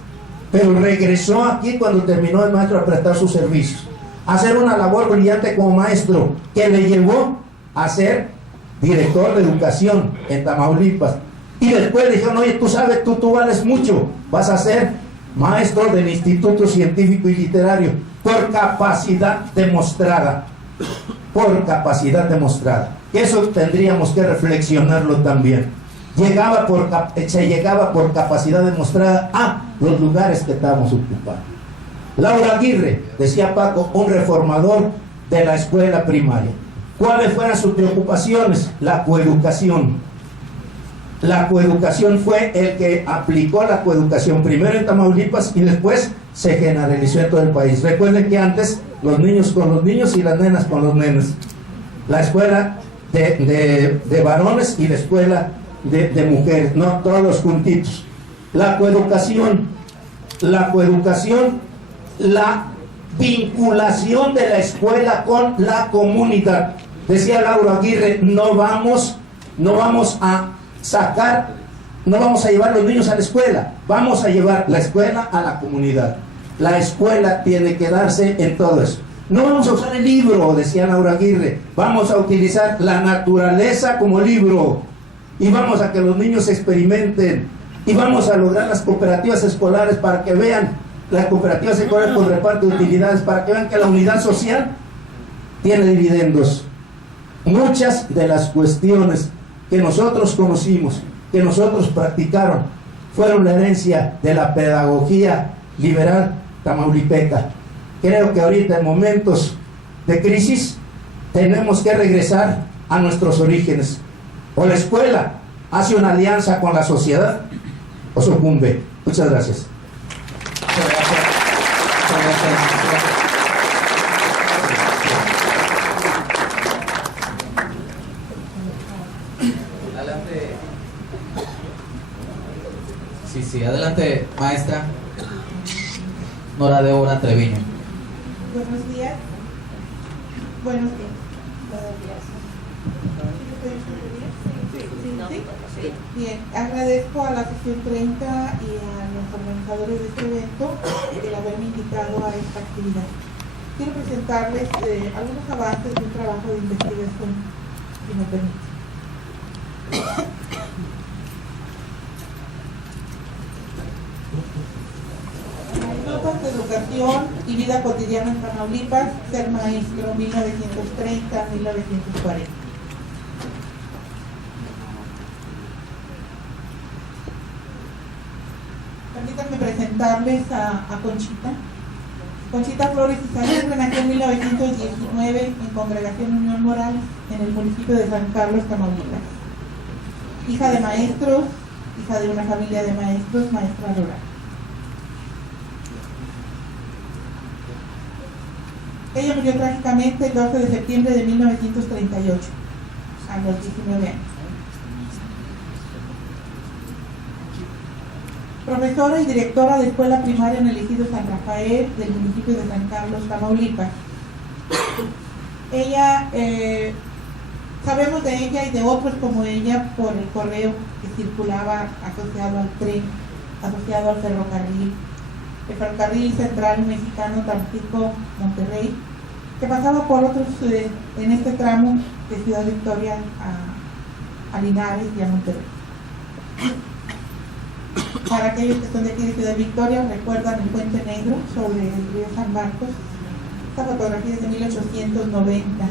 pero regresó aquí cuando terminó el maestro a prestar sus servicios, a hacer una labor brillante como maestro, que le llevó a ser director de educación en Tamaulipas. Y después le dijeron, oye, tú sabes, tú vales mucho, vas a ser maestro del Instituto Científico y Literario, por capacidad demostrada. Por capacidad demostrada. Eso tendríamos que reflexionarlo también. Se llegaba por capacidad demostrada a los lugares que estábamos ocupando. Laura Aguirre, decía Paco, un reformador de la escuela primaria. ¿Cuáles fueron sus preocupaciones? La coeducación. La coeducación, fue el que aplicó la coeducación primero en Tamaulipas y después se generalizó en todo el país. Recuerden que antes los niños con los niños y las nenas con los nenes. La escuela de varones y la escuela de mujeres, no todos juntitos. La coeducación, la vinculación de la escuela con la comunidad. Decía Laura Aguirre, no vamos a llevar los niños a la escuela, vamos a llevar la escuela a la comunidad. La escuela tiene que darse en todo eso. No vamos a usar el libro, decía Laura Aguirre, vamos a utilizar la naturaleza como libro y vamos a que los niños experimenten y vamos a lograr las cooperativas escolares para que vean, las cooperativas escolares con reparto de utilidades, para que vean que la unidad social tiene dividendos. Muchas de las cuestiones que nosotros conocimos, que nosotros practicaron, fueron la herencia de la pedagogía liberal tamaulipeca. Creo que ahorita en momentos de crisis tenemos que regresar a nuestros orígenes. O la escuela hace una alianza con la sociedad o sucumbe. Muchas gracias. Muchas gracias. Adelante. Sí, adelante, maestra Nora de Obra Treviño. Buenos días. Buenos días. Sí. Bien, agradezco a la Sección 30 y a los organizadores de este evento el haberme invitado a esta actividad. Quiero presentarles algunos avances de un trabajo de investigación, si me permiten. Notas de educación y vida cotidiana en Tamaulipas, ser maestro, 1930-1940. Permítanme presentarles a Conchita. Conchita Flores Izaguirre nació en 1919 en Congregación Unión Morales, en el municipio de San Carlos, Tamaulipas. Hija de maestros, hija de una familia de maestros, maestra rural. Ella murió trágicamente el 12 de septiembre de 1938, a los 19 años. Profesora y directora de escuela primaria en el ejido San Rafael del municipio de San Carlos, Tamaulipas. Ella, sabemos de ella y de otros como ella por el correo que circulaba asociado al tren, asociado al ferrocarril, el ferrocarril central mexicano Tampico-Monterrey, que pasaba por otros en este tramo de Ciudad Victoria a Linares y a Monterrey. Para aquellos que son de aquí de Ciudad Victoria, recuerdan el Puente Negro sobre el río San Marcos. Esta fotografía es de 1890.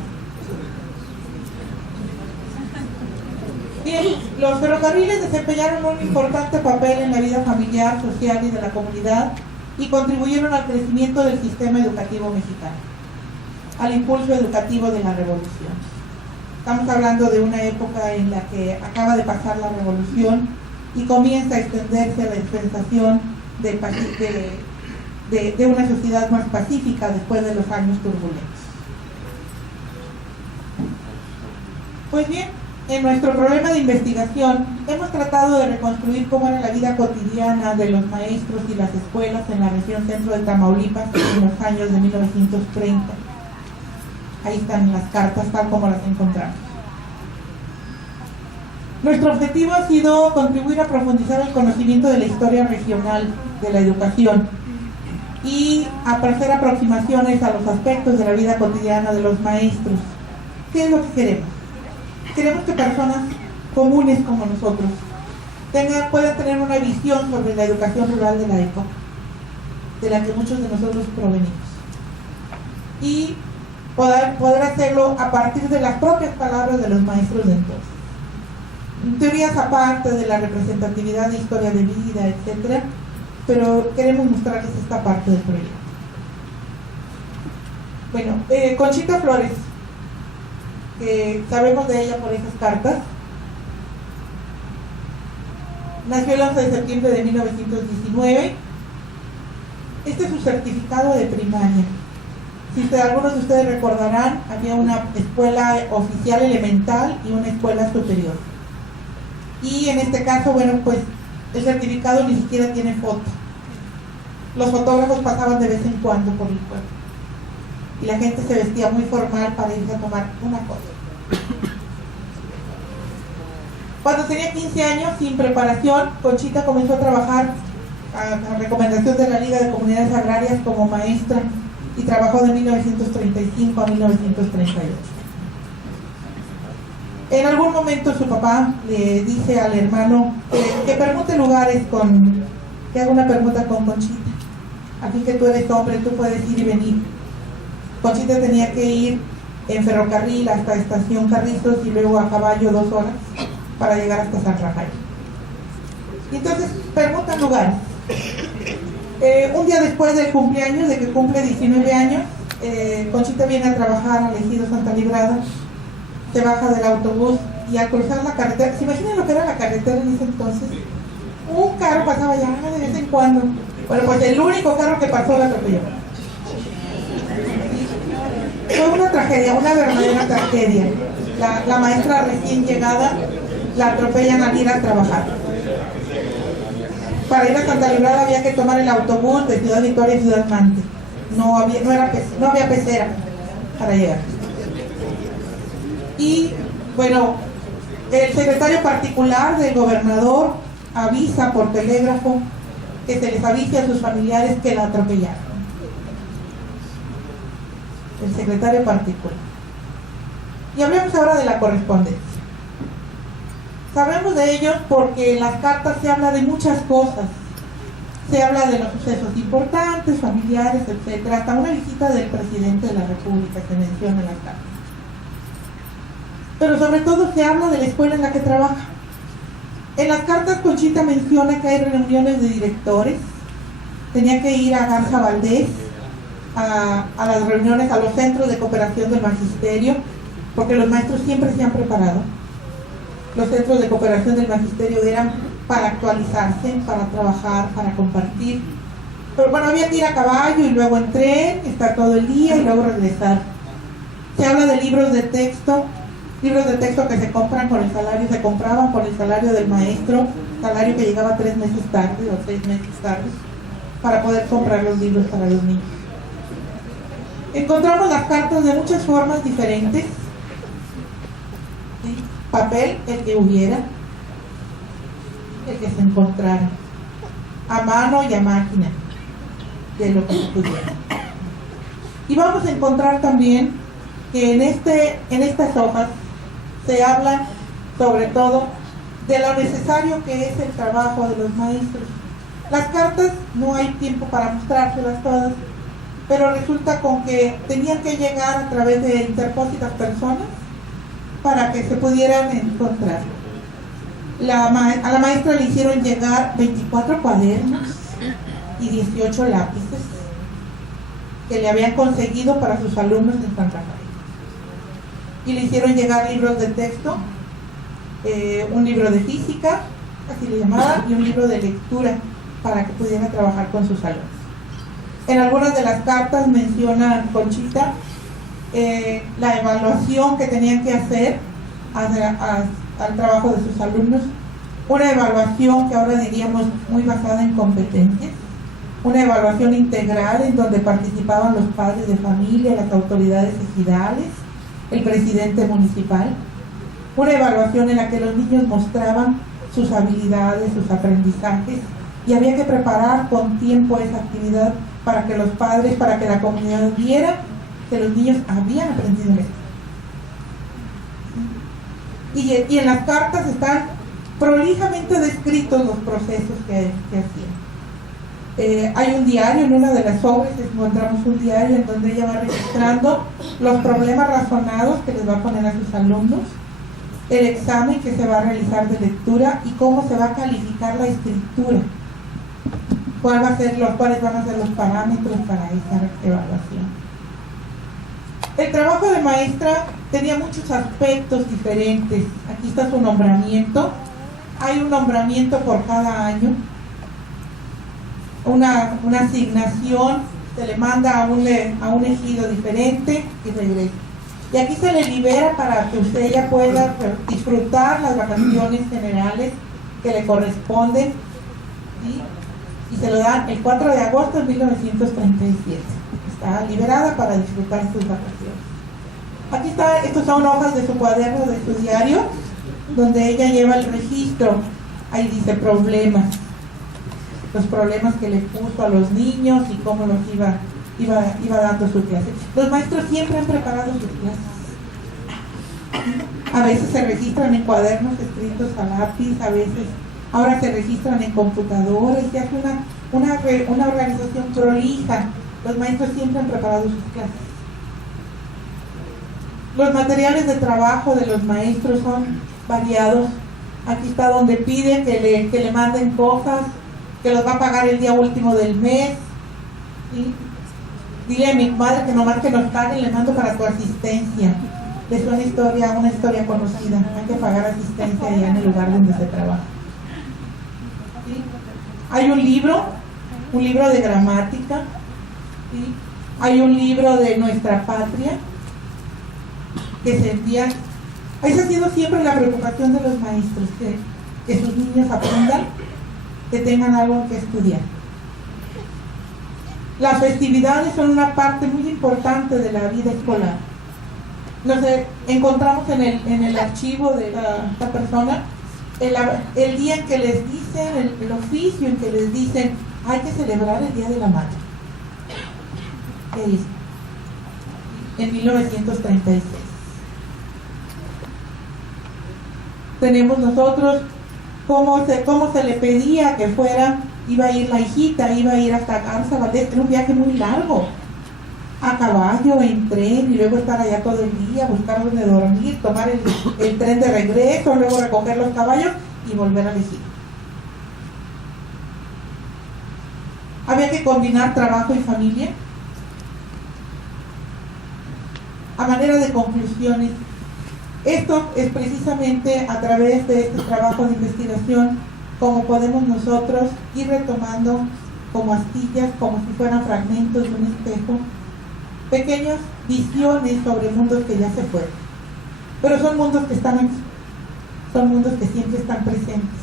Bien, los ferrocarriles desempeñaron un importante papel en la vida familiar, social y de la comunidad y contribuyeron al crecimiento del sistema educativo mexicano, al impulso educativo de la revolución. Estamos hablando de una época en la que acaba de pasar la revolución y comienza a extenderse la dispensación de una sociedad más pacífica después de los años turbulentos. Pues bien, en nuestro problema de investigación hemos tratado de reconstruir cómo era la vida cotidiana de los maestros y las escuelas en la región centro de Tamaulipas en los años de 1930. Ahí están las cartas tal como las encontramos. Nuestro objetivo ha sido contribuir a profundizar el conocimiento de la historia regional de la educación y a hacer aproximaciones a los aspectos de la vida cotidiana de los maestros. ¿Qué es lo que queremos? Queremos que personas comunes como nosotros puedan tener una visión sobre la educación rural de la época, de la que muchos de nosotros provenimos, y poder hacerlo a partir de las propias palabras de los maestros de entonces. Teorías aparte de la representatividad de historia de vida, etcétera, pero queremos mostrarles esta parte del proyecto. Bueno, Conchita Flores, que sabemos de ella por esas cartas, nació el 11 de septiembre de 1919. Este es su certificado de primaria. Si algunos de ustedes recordarán, había una escuela oficial elemental y una escuela superior. Y en este caso, bueno, pues el certificado ni siquiera tiene foto. Los fotógrafos pasaban de vez en cuando por el pueblo y la gente se vestía muy formal para irse a tomar una foto. Cuando tenía 15 años, sin preparación, Conchita comenzó a trabajar a recomendación de la Liga de Comunidades Agrarias como maestra y trabajó de 1935 a 1938. En algún momento su papá le dice al hermano que permute lugares que haga una permuta con Conchita. Así que tú eres hombre, tú puedes ir y venir. Conchita tenía que ir en ferrocarril hasta Estación Carrizos y luego a caballo 2 horas para llegar hasta San Rafael. Y entonces permutan lugares. Un día después del cumpleaños, de que cumple 19 años, Conchita viene a trabajar al Ejido Santa Librada. Se baja del autobús y al cruzar la carretera, ¿se imaginan lo que era la carretera en ese entonces? Un carro pasaba ya de vez en cuando. Bueno, pues el único carro que pasó la atropelló. Fue una tragedia, una verdadera tragedia. La maestra recién llegada la atropellan al ir a trabajar. Para ir a Santa Librada había que tomar el autobús de Ciudad Victoria a Ciudad Mante. No había pecera para llegar. Y bueno, el secretario particular del gobernador avisa por telégrafo que se les avise a sus familiares que la atropellaron. El secretario particular. Y hablemos ahora de la correspondencia. Sabemos de ellos porque en las cartas se habla de muchas cosas. Se habla de los sucesos importantes, familiares, etc. Hasta una visita del presidente de la República se menciona en las cartas. Pero sobre todo se habla de la escuela en la que trabaja. En las cartas Conchita menciona que hay reuniones de directores. Tenía que ir a Garza Valdés a las reuniones, a los centros de cooperación del magisterio, porque los maestros siempre se han preparado. Los centros de cooperación del magisterio eran para actualizarse, para trabajar, para compartir. Pero bueno, había que ir a caballo y luego en tren, estar todo el día y luego regresar. Se habla de libros de texto que se compran con el salario, se compraban con el salario del maestro, salario que llegaba 3 meses tarde o 6 meses tarde, para poder comprar los libros para los niños. Encontramos las cartas de muchas formas diferentes. ¿Sí? Papel, el que hubiera, el que se encontrara, a mano y a máquina, de lo que se pudiera. Y vamos a encontrar también que en estas hojas se habla sobre todo de lo necesario que es el trabajo de los maestros. Las cartas no hay tiempo para mostrárselas todas, pero resulta con que tenían que llegar a través de interpósitas personas para que se pudieran encontrar. A la maestra le hicieron llegar 24 cuadernos y 18 lápices que le habían conseguido para sus alumnos en San Rafael. Y le hicieron llegar libros de texto, un libro de física, así le llamaban, y un libro de lectura para que pudiera trabajar con sus alumnos. En algunas de las cartas menciona Conchita la evaluación que tenían que hacer al trabajo de sus alumnos, una evaluación que ahora diríamos muy basada en competencias, una evaluación integral en donde participaban los padres de familia, las autoridades ejidales, el presidente municipal, una evaluación en la que los niños mostraban sus habilidades, sus aprendizajes, y había que preparar con tiempo esa actividad para que los padres, para que la comunidad viera que los niños habían aprendido esto. Y en las cartas están prolijamente descritos los procesos que hacían. Hay un diario, en una de las obras encontramos un diario en donde ella va registrando los problemas razonados que les va a poner a sus alumnos, el examen que se va a realizar de lectura y cómo se va a calificar la escritura, cuáles van a ser los parámetros para esa evaluación. El trabajo de maestra tenía muchos aspectos diferentes. Aquí está su nombramiento. Hay un nombramiento por cada año, una asignación, se le manda a un ejido diferente y regresa. Y aquí se le libera para que usted ya pueda disfrutar las vacaciones generales que le corresponden, ¿sí? Y se lo dan el 4 de agosto de 1937. Está liberada para disfrutar sus vacaciones. Aquí está, estos son hojas de su cuaderno, de su diario, donde ella lleva el registro. Ahí dice problemas, los problemas que le puso a los niños y cómo los iba dando su clase. Los maestros siempre han preparado sus clases. A veces se registran en cuadernos escritos a lápiz, a veces ahora se registran en computadoras y se hace una organización prolija. Los maestros siempre han preparado sus clases. Los materiales de trabajo de los maestros son variados. Aquí está donde piden que le manden cosas, que los va a pagar el día último del mes, ¿sí? Dile a mi madre que nomás que nos paguen, le mando para tu asistencia. Es una historia conocida. Hay que pagar asistencia allá en el lugar donde se trabaja, ¿sí? Hay un libro de gramática, ¿sí? Hay un libro de nuestra patria que se envía. Esa ha sido siempre la preocupación de los maestros, que sus niños aprendan, que tengan algo que estudiar. Las festividades son una parte muy importante de la vida escolar. Nos encontramos en el archivo de esta persona el día en que les dicen, el oficio en que les dicen hay que celebrar el Día de la Madre. ¿Qué dice? En 1936. Tenemos nosotros cómo se le pedía que fuera. Iba a ir la hijita, iba a ir hasta Garza Valdés, era un viaje muy largo, a caballo, en tren, y luego estar allá todo el día, buscar donde dormir, tomar el tren de regreso, luego recoger los caballos y volver a elegir. Había que combinar trabajo y familia. A manera de conclusiones, esto es precisamente a través de este trabajo de investigación como podemos nosotros ir retomando como astillas, como si fueran fragmentos de un espejo, pequeñas visiones sobre mundos que ya se fueron, pero son mundos que están aquí, son mundos que siempre están presentes.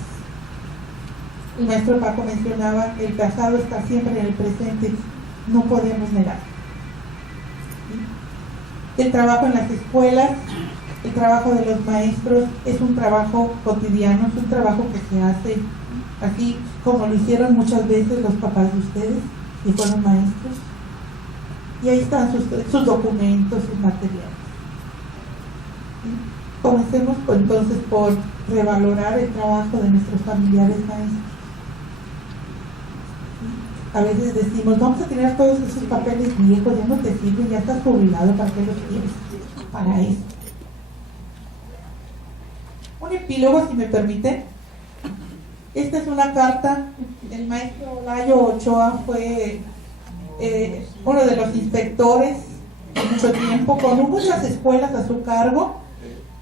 El maestro Paco mencionaba, el pasado está siempre en el presente, no podemos negar. El trabajo en las escuelas, el trabajo de los maestros es un trabajo cotidiano, es un trabajo que se hace así como lo hicieron muchas veces los papás de ustedes y fueron maestros. Y ahí están sus documentos, sus materiales. ¿Sí? Comencemos entonces por revalorar el trabajo de nuestros familiares maestros. ¿Sí? A veces decimos, vamos a tirar todos esos papeles viejos, ya no te sirven, ya estás jubilado, ¿para qué los quieres? Para eso. Un epílogo, si me permiten. Esta es una carta. El maestro Olayo Ochoa fue uno de los inspectores de mucho tiempo, con muchas escuelas a su cargo.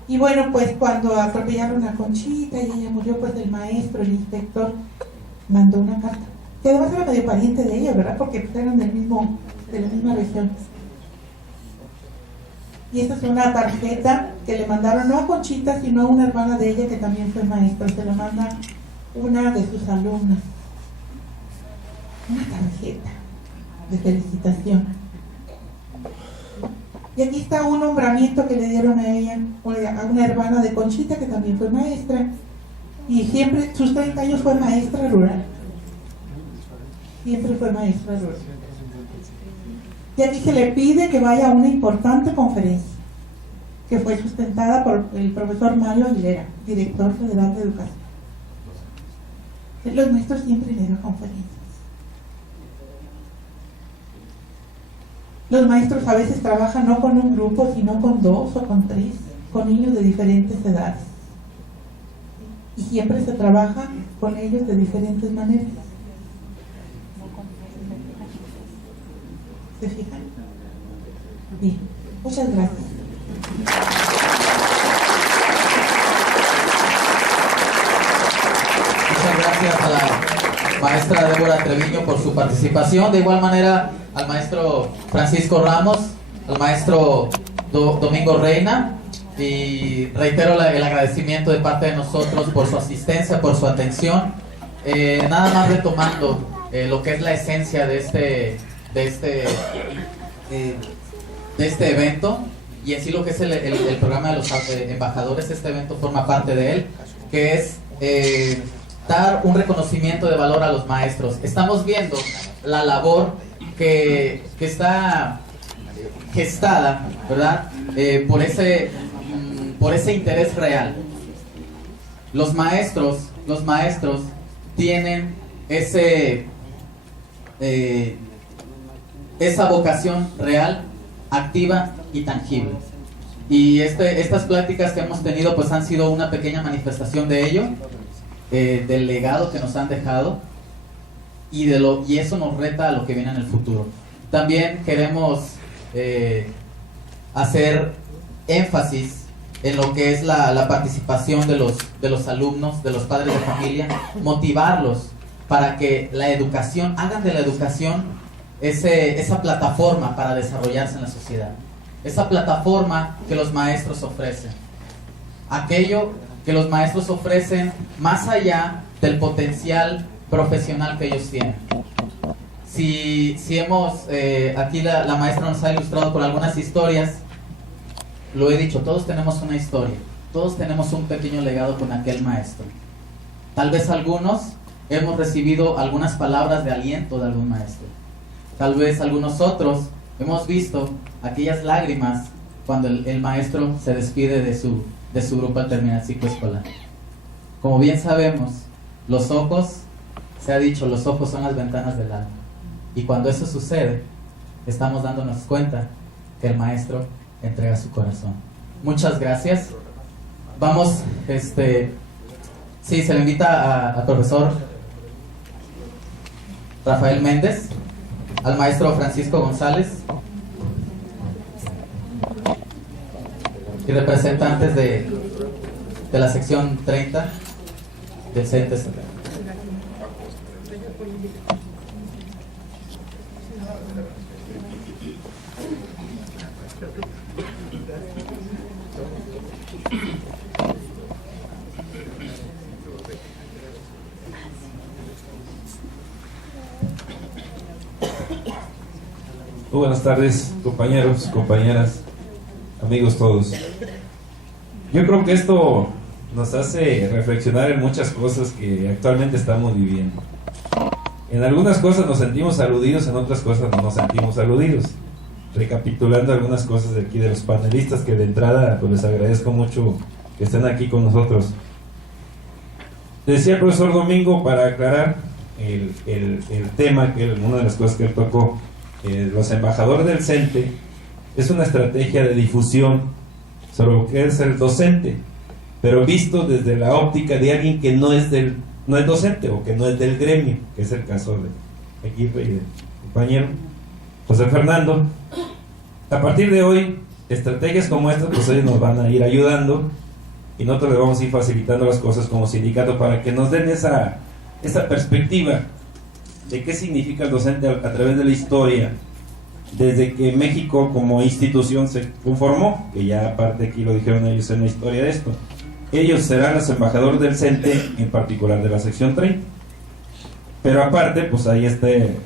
Y bueno, pues cuando atropellaron a Conchita y ella murió, pues el maestro, el inspector, mandó una carta. Que además era medio pariente de ella, ¿verdad? Porque eran de la misma región. Y esta es una tarjeta que le mandaron no a Conchita, sino a una hermana de ella que también fue maestra. Se lo manda una de sus alumnas. Una tarjeta de felicitación. Y aquí está un nombramiento que le dieron a ella, a una hermana de Conchita que también fue maestra. Y siempre, sus 30 años fue maestra rural. Siempre fue maestra rural. Y aquí se le pide que vaya a una importante conferencia que fue sustentada por el profesor Mario Aguilera, director federal de educación. Los maestros siempre le dan conferencias. Los maestros a veces trabajan no con un grupo, sino con 2 o con 3, con niños de diferentes edades. Y siempre se trabaja con ellos de diferentes maneras. ¿Se fijan? Bien, muchas gracias. Muchas gracias a la maestra Débora Treviño por su participación. De igual manera al maestro Francisco Ramos, al maestro Domingo Reina, y reitero el agradecimiento de parte de nosotros por su asistencia, por su atención. Nada más retomando lo que es la esencia de este evento, y en sí lo que es el programa de los embajadores. Este evento forma parte de él, que es dar un reconocimiento de valor a los maestros. Estamos viendo la labor que está gestada, ¿verdad? Por ese interés real. Los maestros tienen esa vocación real, activa y tangible. Y estas pláticas que hemos tenido pues han sido una pequeña manifestación de ello, del legado que nos han dejado, y eso nos reta a lo que viene en el futuro. También queremos hacer énfasis en lo que es la participación de los alumnos, de los padres de familia, motivarlos para que la educación, hagan de la educación esa plataforma para desarrollarse en la sociedad, esa plataforma que los maestros ofrecen, aquello que los maestros ofrecen más allá del potencial profesional que ellos tienen. Si hemos, aquí la maestra nos ha ilustrado con algunas historias. Lo he dicho, todos tenemos una historia, todos tenemos un pequeño legado con aquel maestro. Tal vez algunos hemos recibido algunas palabras de aliento de algún maestro. Tal vez algunos otros hemos visto aquellas lágrimas cuando el maestro se despide de su grupo al terminar el ciclo escolar. Como bien sabemos, los ojos, se ha dicho, los ojos son las ventanas del alma. Y cuando eso sucede, estamos dándonos cuenta que el maestro entrega su corazón. Muchas gracias. Vamos, sí, se le invita al profesor Rafael Méndez, al maestro Francisco González y representantes de la sección 30 del CENTES. Muy buenas tardes, compañeros, compañeras, amigos todos. Yo creo que esto nos hace reflexionar en muchas cosas que actualmente estamos viviendo. En algunas cosas nos sentimos aludidos, en otras cosas no nos sentimos aludidos. Recapitulando algunas cosas de aquí de los panelistas, que de entrada pues les agradezco mucho que estén aquí con nosotros. Decía el profesor Domingo, para aclarar el tema, que una de las cosas que él tocó, los embajadores del CENTE es una estrategia de difusión sobre lo que es el docente, pero visto desde la óptica de alguien que no es docente o que no es del gremio, que es el caso de aquí y del compañero José Fernando. A partir de hoy, estrategias como estas pues ellos nos van a ir ayudando y nosotros les vamos a ir facilitando las cosas como sindicato para que nos den esa perspectiva de qué significa el docente a través de la historia, desde que México como institución se conformó, que ya aparte aquí lo dijeron ellos en la historia de esto. Ellos serán los embajadores del CENTE, en particular de la sección 30. Pero aparte, pues hay este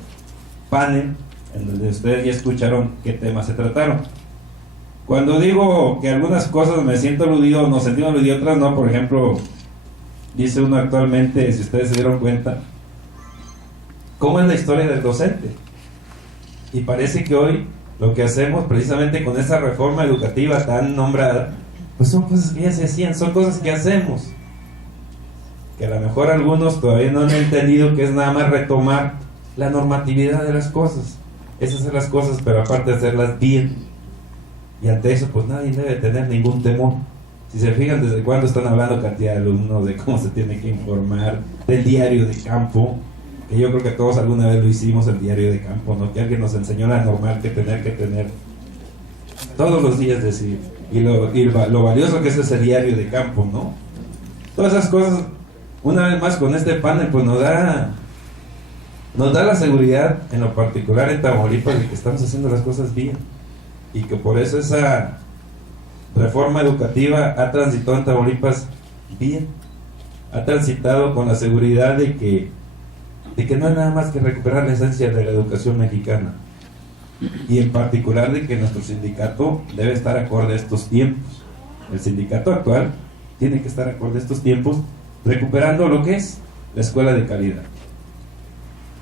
panel en donde ustedes ya escucharon qué temas se trataron. Cuando digo que algunas cosas me siento aludido, nos sentimos aludidos, otras no. Por ejemplo, dice uno actualmente, si ustedes se dieron cuenta, ¿cómo es la historia del docente? Y parece que hoy lo que hacemos precisamente con esa reforma educativa tan nombrada, pues son cosas que ya se hacían, son cosas que hacemos, que a lo mejor algunos todavía no han entendido que es nada más retomar la normatividad de las cosas, es hacer las cosas, pero aparte hacerlas bien. Y ante eso pues nadie debe tener ningún temor. Si se fijan desde cuándo están hablando cantidad de alumnos, de cómo se tiene que informar, del diario de campo, que yo creo que todos alguna vez lo hicimos, el diario de campo, ¿no? Que alguien nos enseñó la normal que tener todos los días decir, y lo valioso que es ese diario de campo, ¿no? Todas esas cosas, una vez más con este panel, pues nos da la seguridad, en lo particular en Tamaulipas, de que estamos haciendo las cosas bien, y que por eso esa reforma educativa ha transitado en Tamaulipas bien, ha transitado con la seguridad de que no es nada más que recuperar la esencia de la educación mexicana, y en particular de que nuestro sindicato debe estar acorde a estos tiempos. El sindicato actual tiene que estar acorde a estos tiempos, recuperando lo que es la escuela de calidad.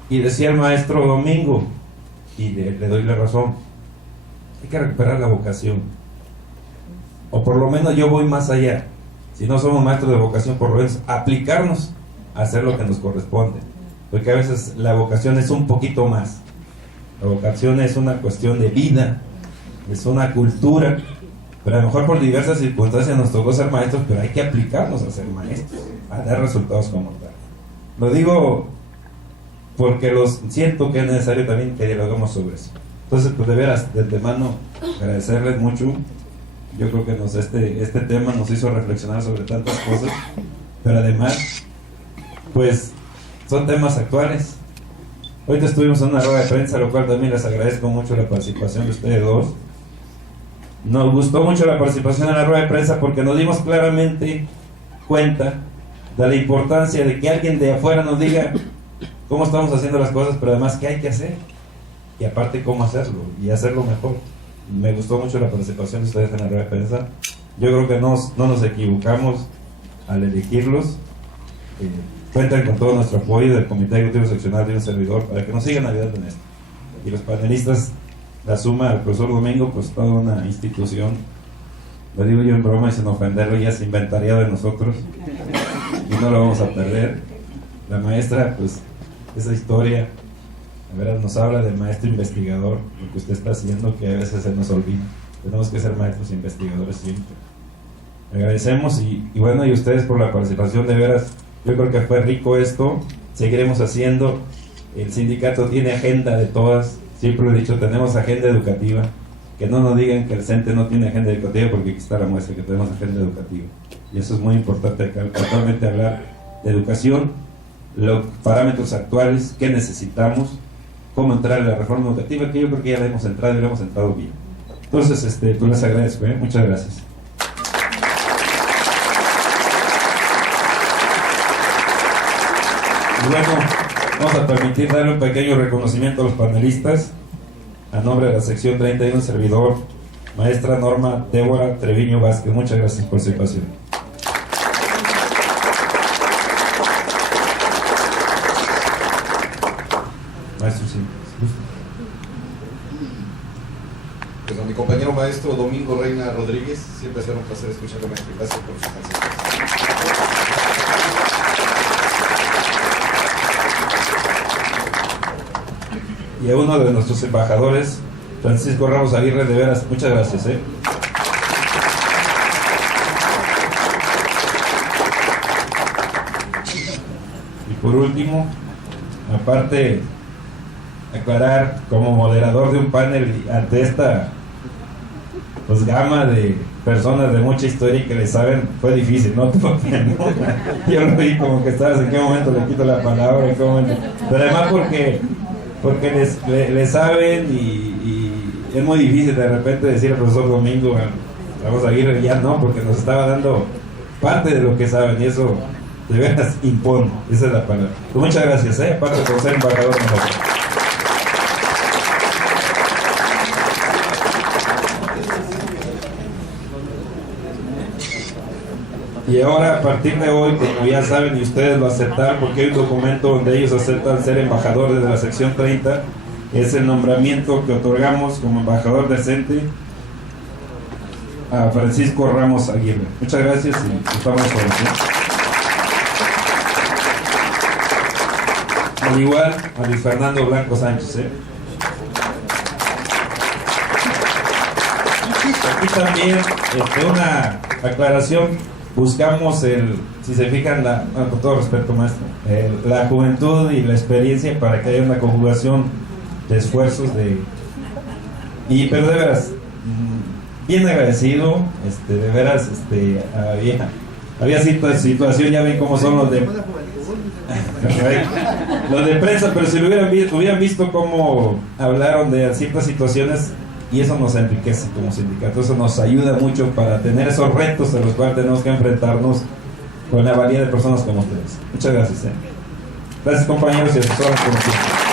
Y decía el maestro Domingo, y le doy la razón, hay que recuperar la vocación, o por lo menos yo voy más allá. Si no somos maestros de vocación, por lo menos aplicarnos a hacer lo que nos corresponde, porque a veces la vocación es un poquito más. La vocación es una cuestión de vida, es una cultura, pero a lo mejor por diversas circunstancias nos tocó ser maestros, pero hay que aplicarnos a ser maestros, a dar resultados como tal. Lo digo porque siento que es necesario también que dialoguemos sobre eso. Entonces, pues de veras, de antemano, agradecerles mucho. Yo creo que este tema nos hizo reflexionar sobre tantas cosas, pero además, pues, son temas actuales. Ahorita estuvimos en una rueda de prensa, lo cual también les agradezco mucho la participación de ustedes dos. Nos gustó mucho la participación en la rueda de prensa porque nos dimos claramente cuenta de la importancia de que alguien de afuera nos diga cómo estamos haciendo las cosas, pero además qué hay que hacer, y aparte cómo hacerlo, y hacerlo mejor. Me gustó mucho la participación de ustedes en la rueda de prensa. Yo creo que no nos equivocamos al elegirlos. Cuentan con todo nuestro apoyo del Comité Ejecutivo Seccional de un servidor para que nos sigan ayudando en esto. Y los panelistas, la suma del profesor Domingo, pues toda una institución. Lo digo yo en broma y sin ofenderlo, ya se inventaría de nosotros y no lo vamos a perder. La maestra, pues esa historia, a ver, nos habla del maestro investigador, lo que usted está haciendo, que a veces se nos olvida. Tenemos que ser maestros investigadores siempre. Agradecemos y bueno, y ustedes por la participación, de veras. Yo creo que fue rico esto, seguiremos haciendo. El sindicato tiene agenda de todas, siempre lo he dicho, tenemos agenda educativa. Que no nos digan que el CENTE no tiene agenda educativa, porque aquí está la muestra que tenemos agenda educativa. Y eso es muy importante acá, actualmente hablar de educación, los parámetros actuales, qué necesitamos, cómo entrar en la reforma educativa, que yo creo que ya la hemos entrado y la hemos entrado bien. Entonces, pues les agradezco, muchas gracias. Y bueno, vamos a permitir darle un pequeño reconocimiento a los panelistas. A nombre de la sección 31, servidor, maestra Norma Débora Treviño Vázquez. Muchas gracias por su participación. Maestro, sí. Pues a mi compañero maestro Domingo Reina Rodríguez, siempre será un placer escucharlo, maestro. Gracias por su participación. Y a uno de nuestros embajadores, Francisco Ramos Aguirre, de veras, muchas gracias. Y por último, aparte, aclarar como moderador de un panel ante esta pues gama de personas de mucha historia y que le saben, fue difícil, ¿no? Yo lo vi como que estabas en qué momento le quito la palabra, en qué momento. Pero además porque le saben y es muy difícil de repente decir al profesor Domingo, vamos a ir ya no, porque nos estaba dando parte de lo que saben y eso de veras impone, esa es la palabra. Pues muchas gracias, aparte por ser embajador de nosotros. Y ahora, a partir de hoy, como ya saben y ustedes lo aceptaron, porque hay un documento donde ellos aceptan ser embajadores de la sección 30, es el nombramiento que otorgamos como embajador decente a Francisco Ramos Aguirre. Muchas gracias y estamos con al igual a Luis Fernando Blanco Sánchez. Aquí también una aclaración. Buscamos si se fijan, con todo respeto, maestro, la juventud y la experiencia para que haya una conjugación de esfuerzos pero de veras, bien agradecido, de veras, había situación, ya ven cómo son los de prensa, pero si lo hubieran visto cómo hablaron de ciertas situaciones, y eso nos enriquece como sindicato, eso nos ayuda mucho para tener esos retos a los cuales tenemos que enfrentarnos con la valía de personas como ustedes. Muchas gracias. Gracias, compañeros y asesoras por el tiempo.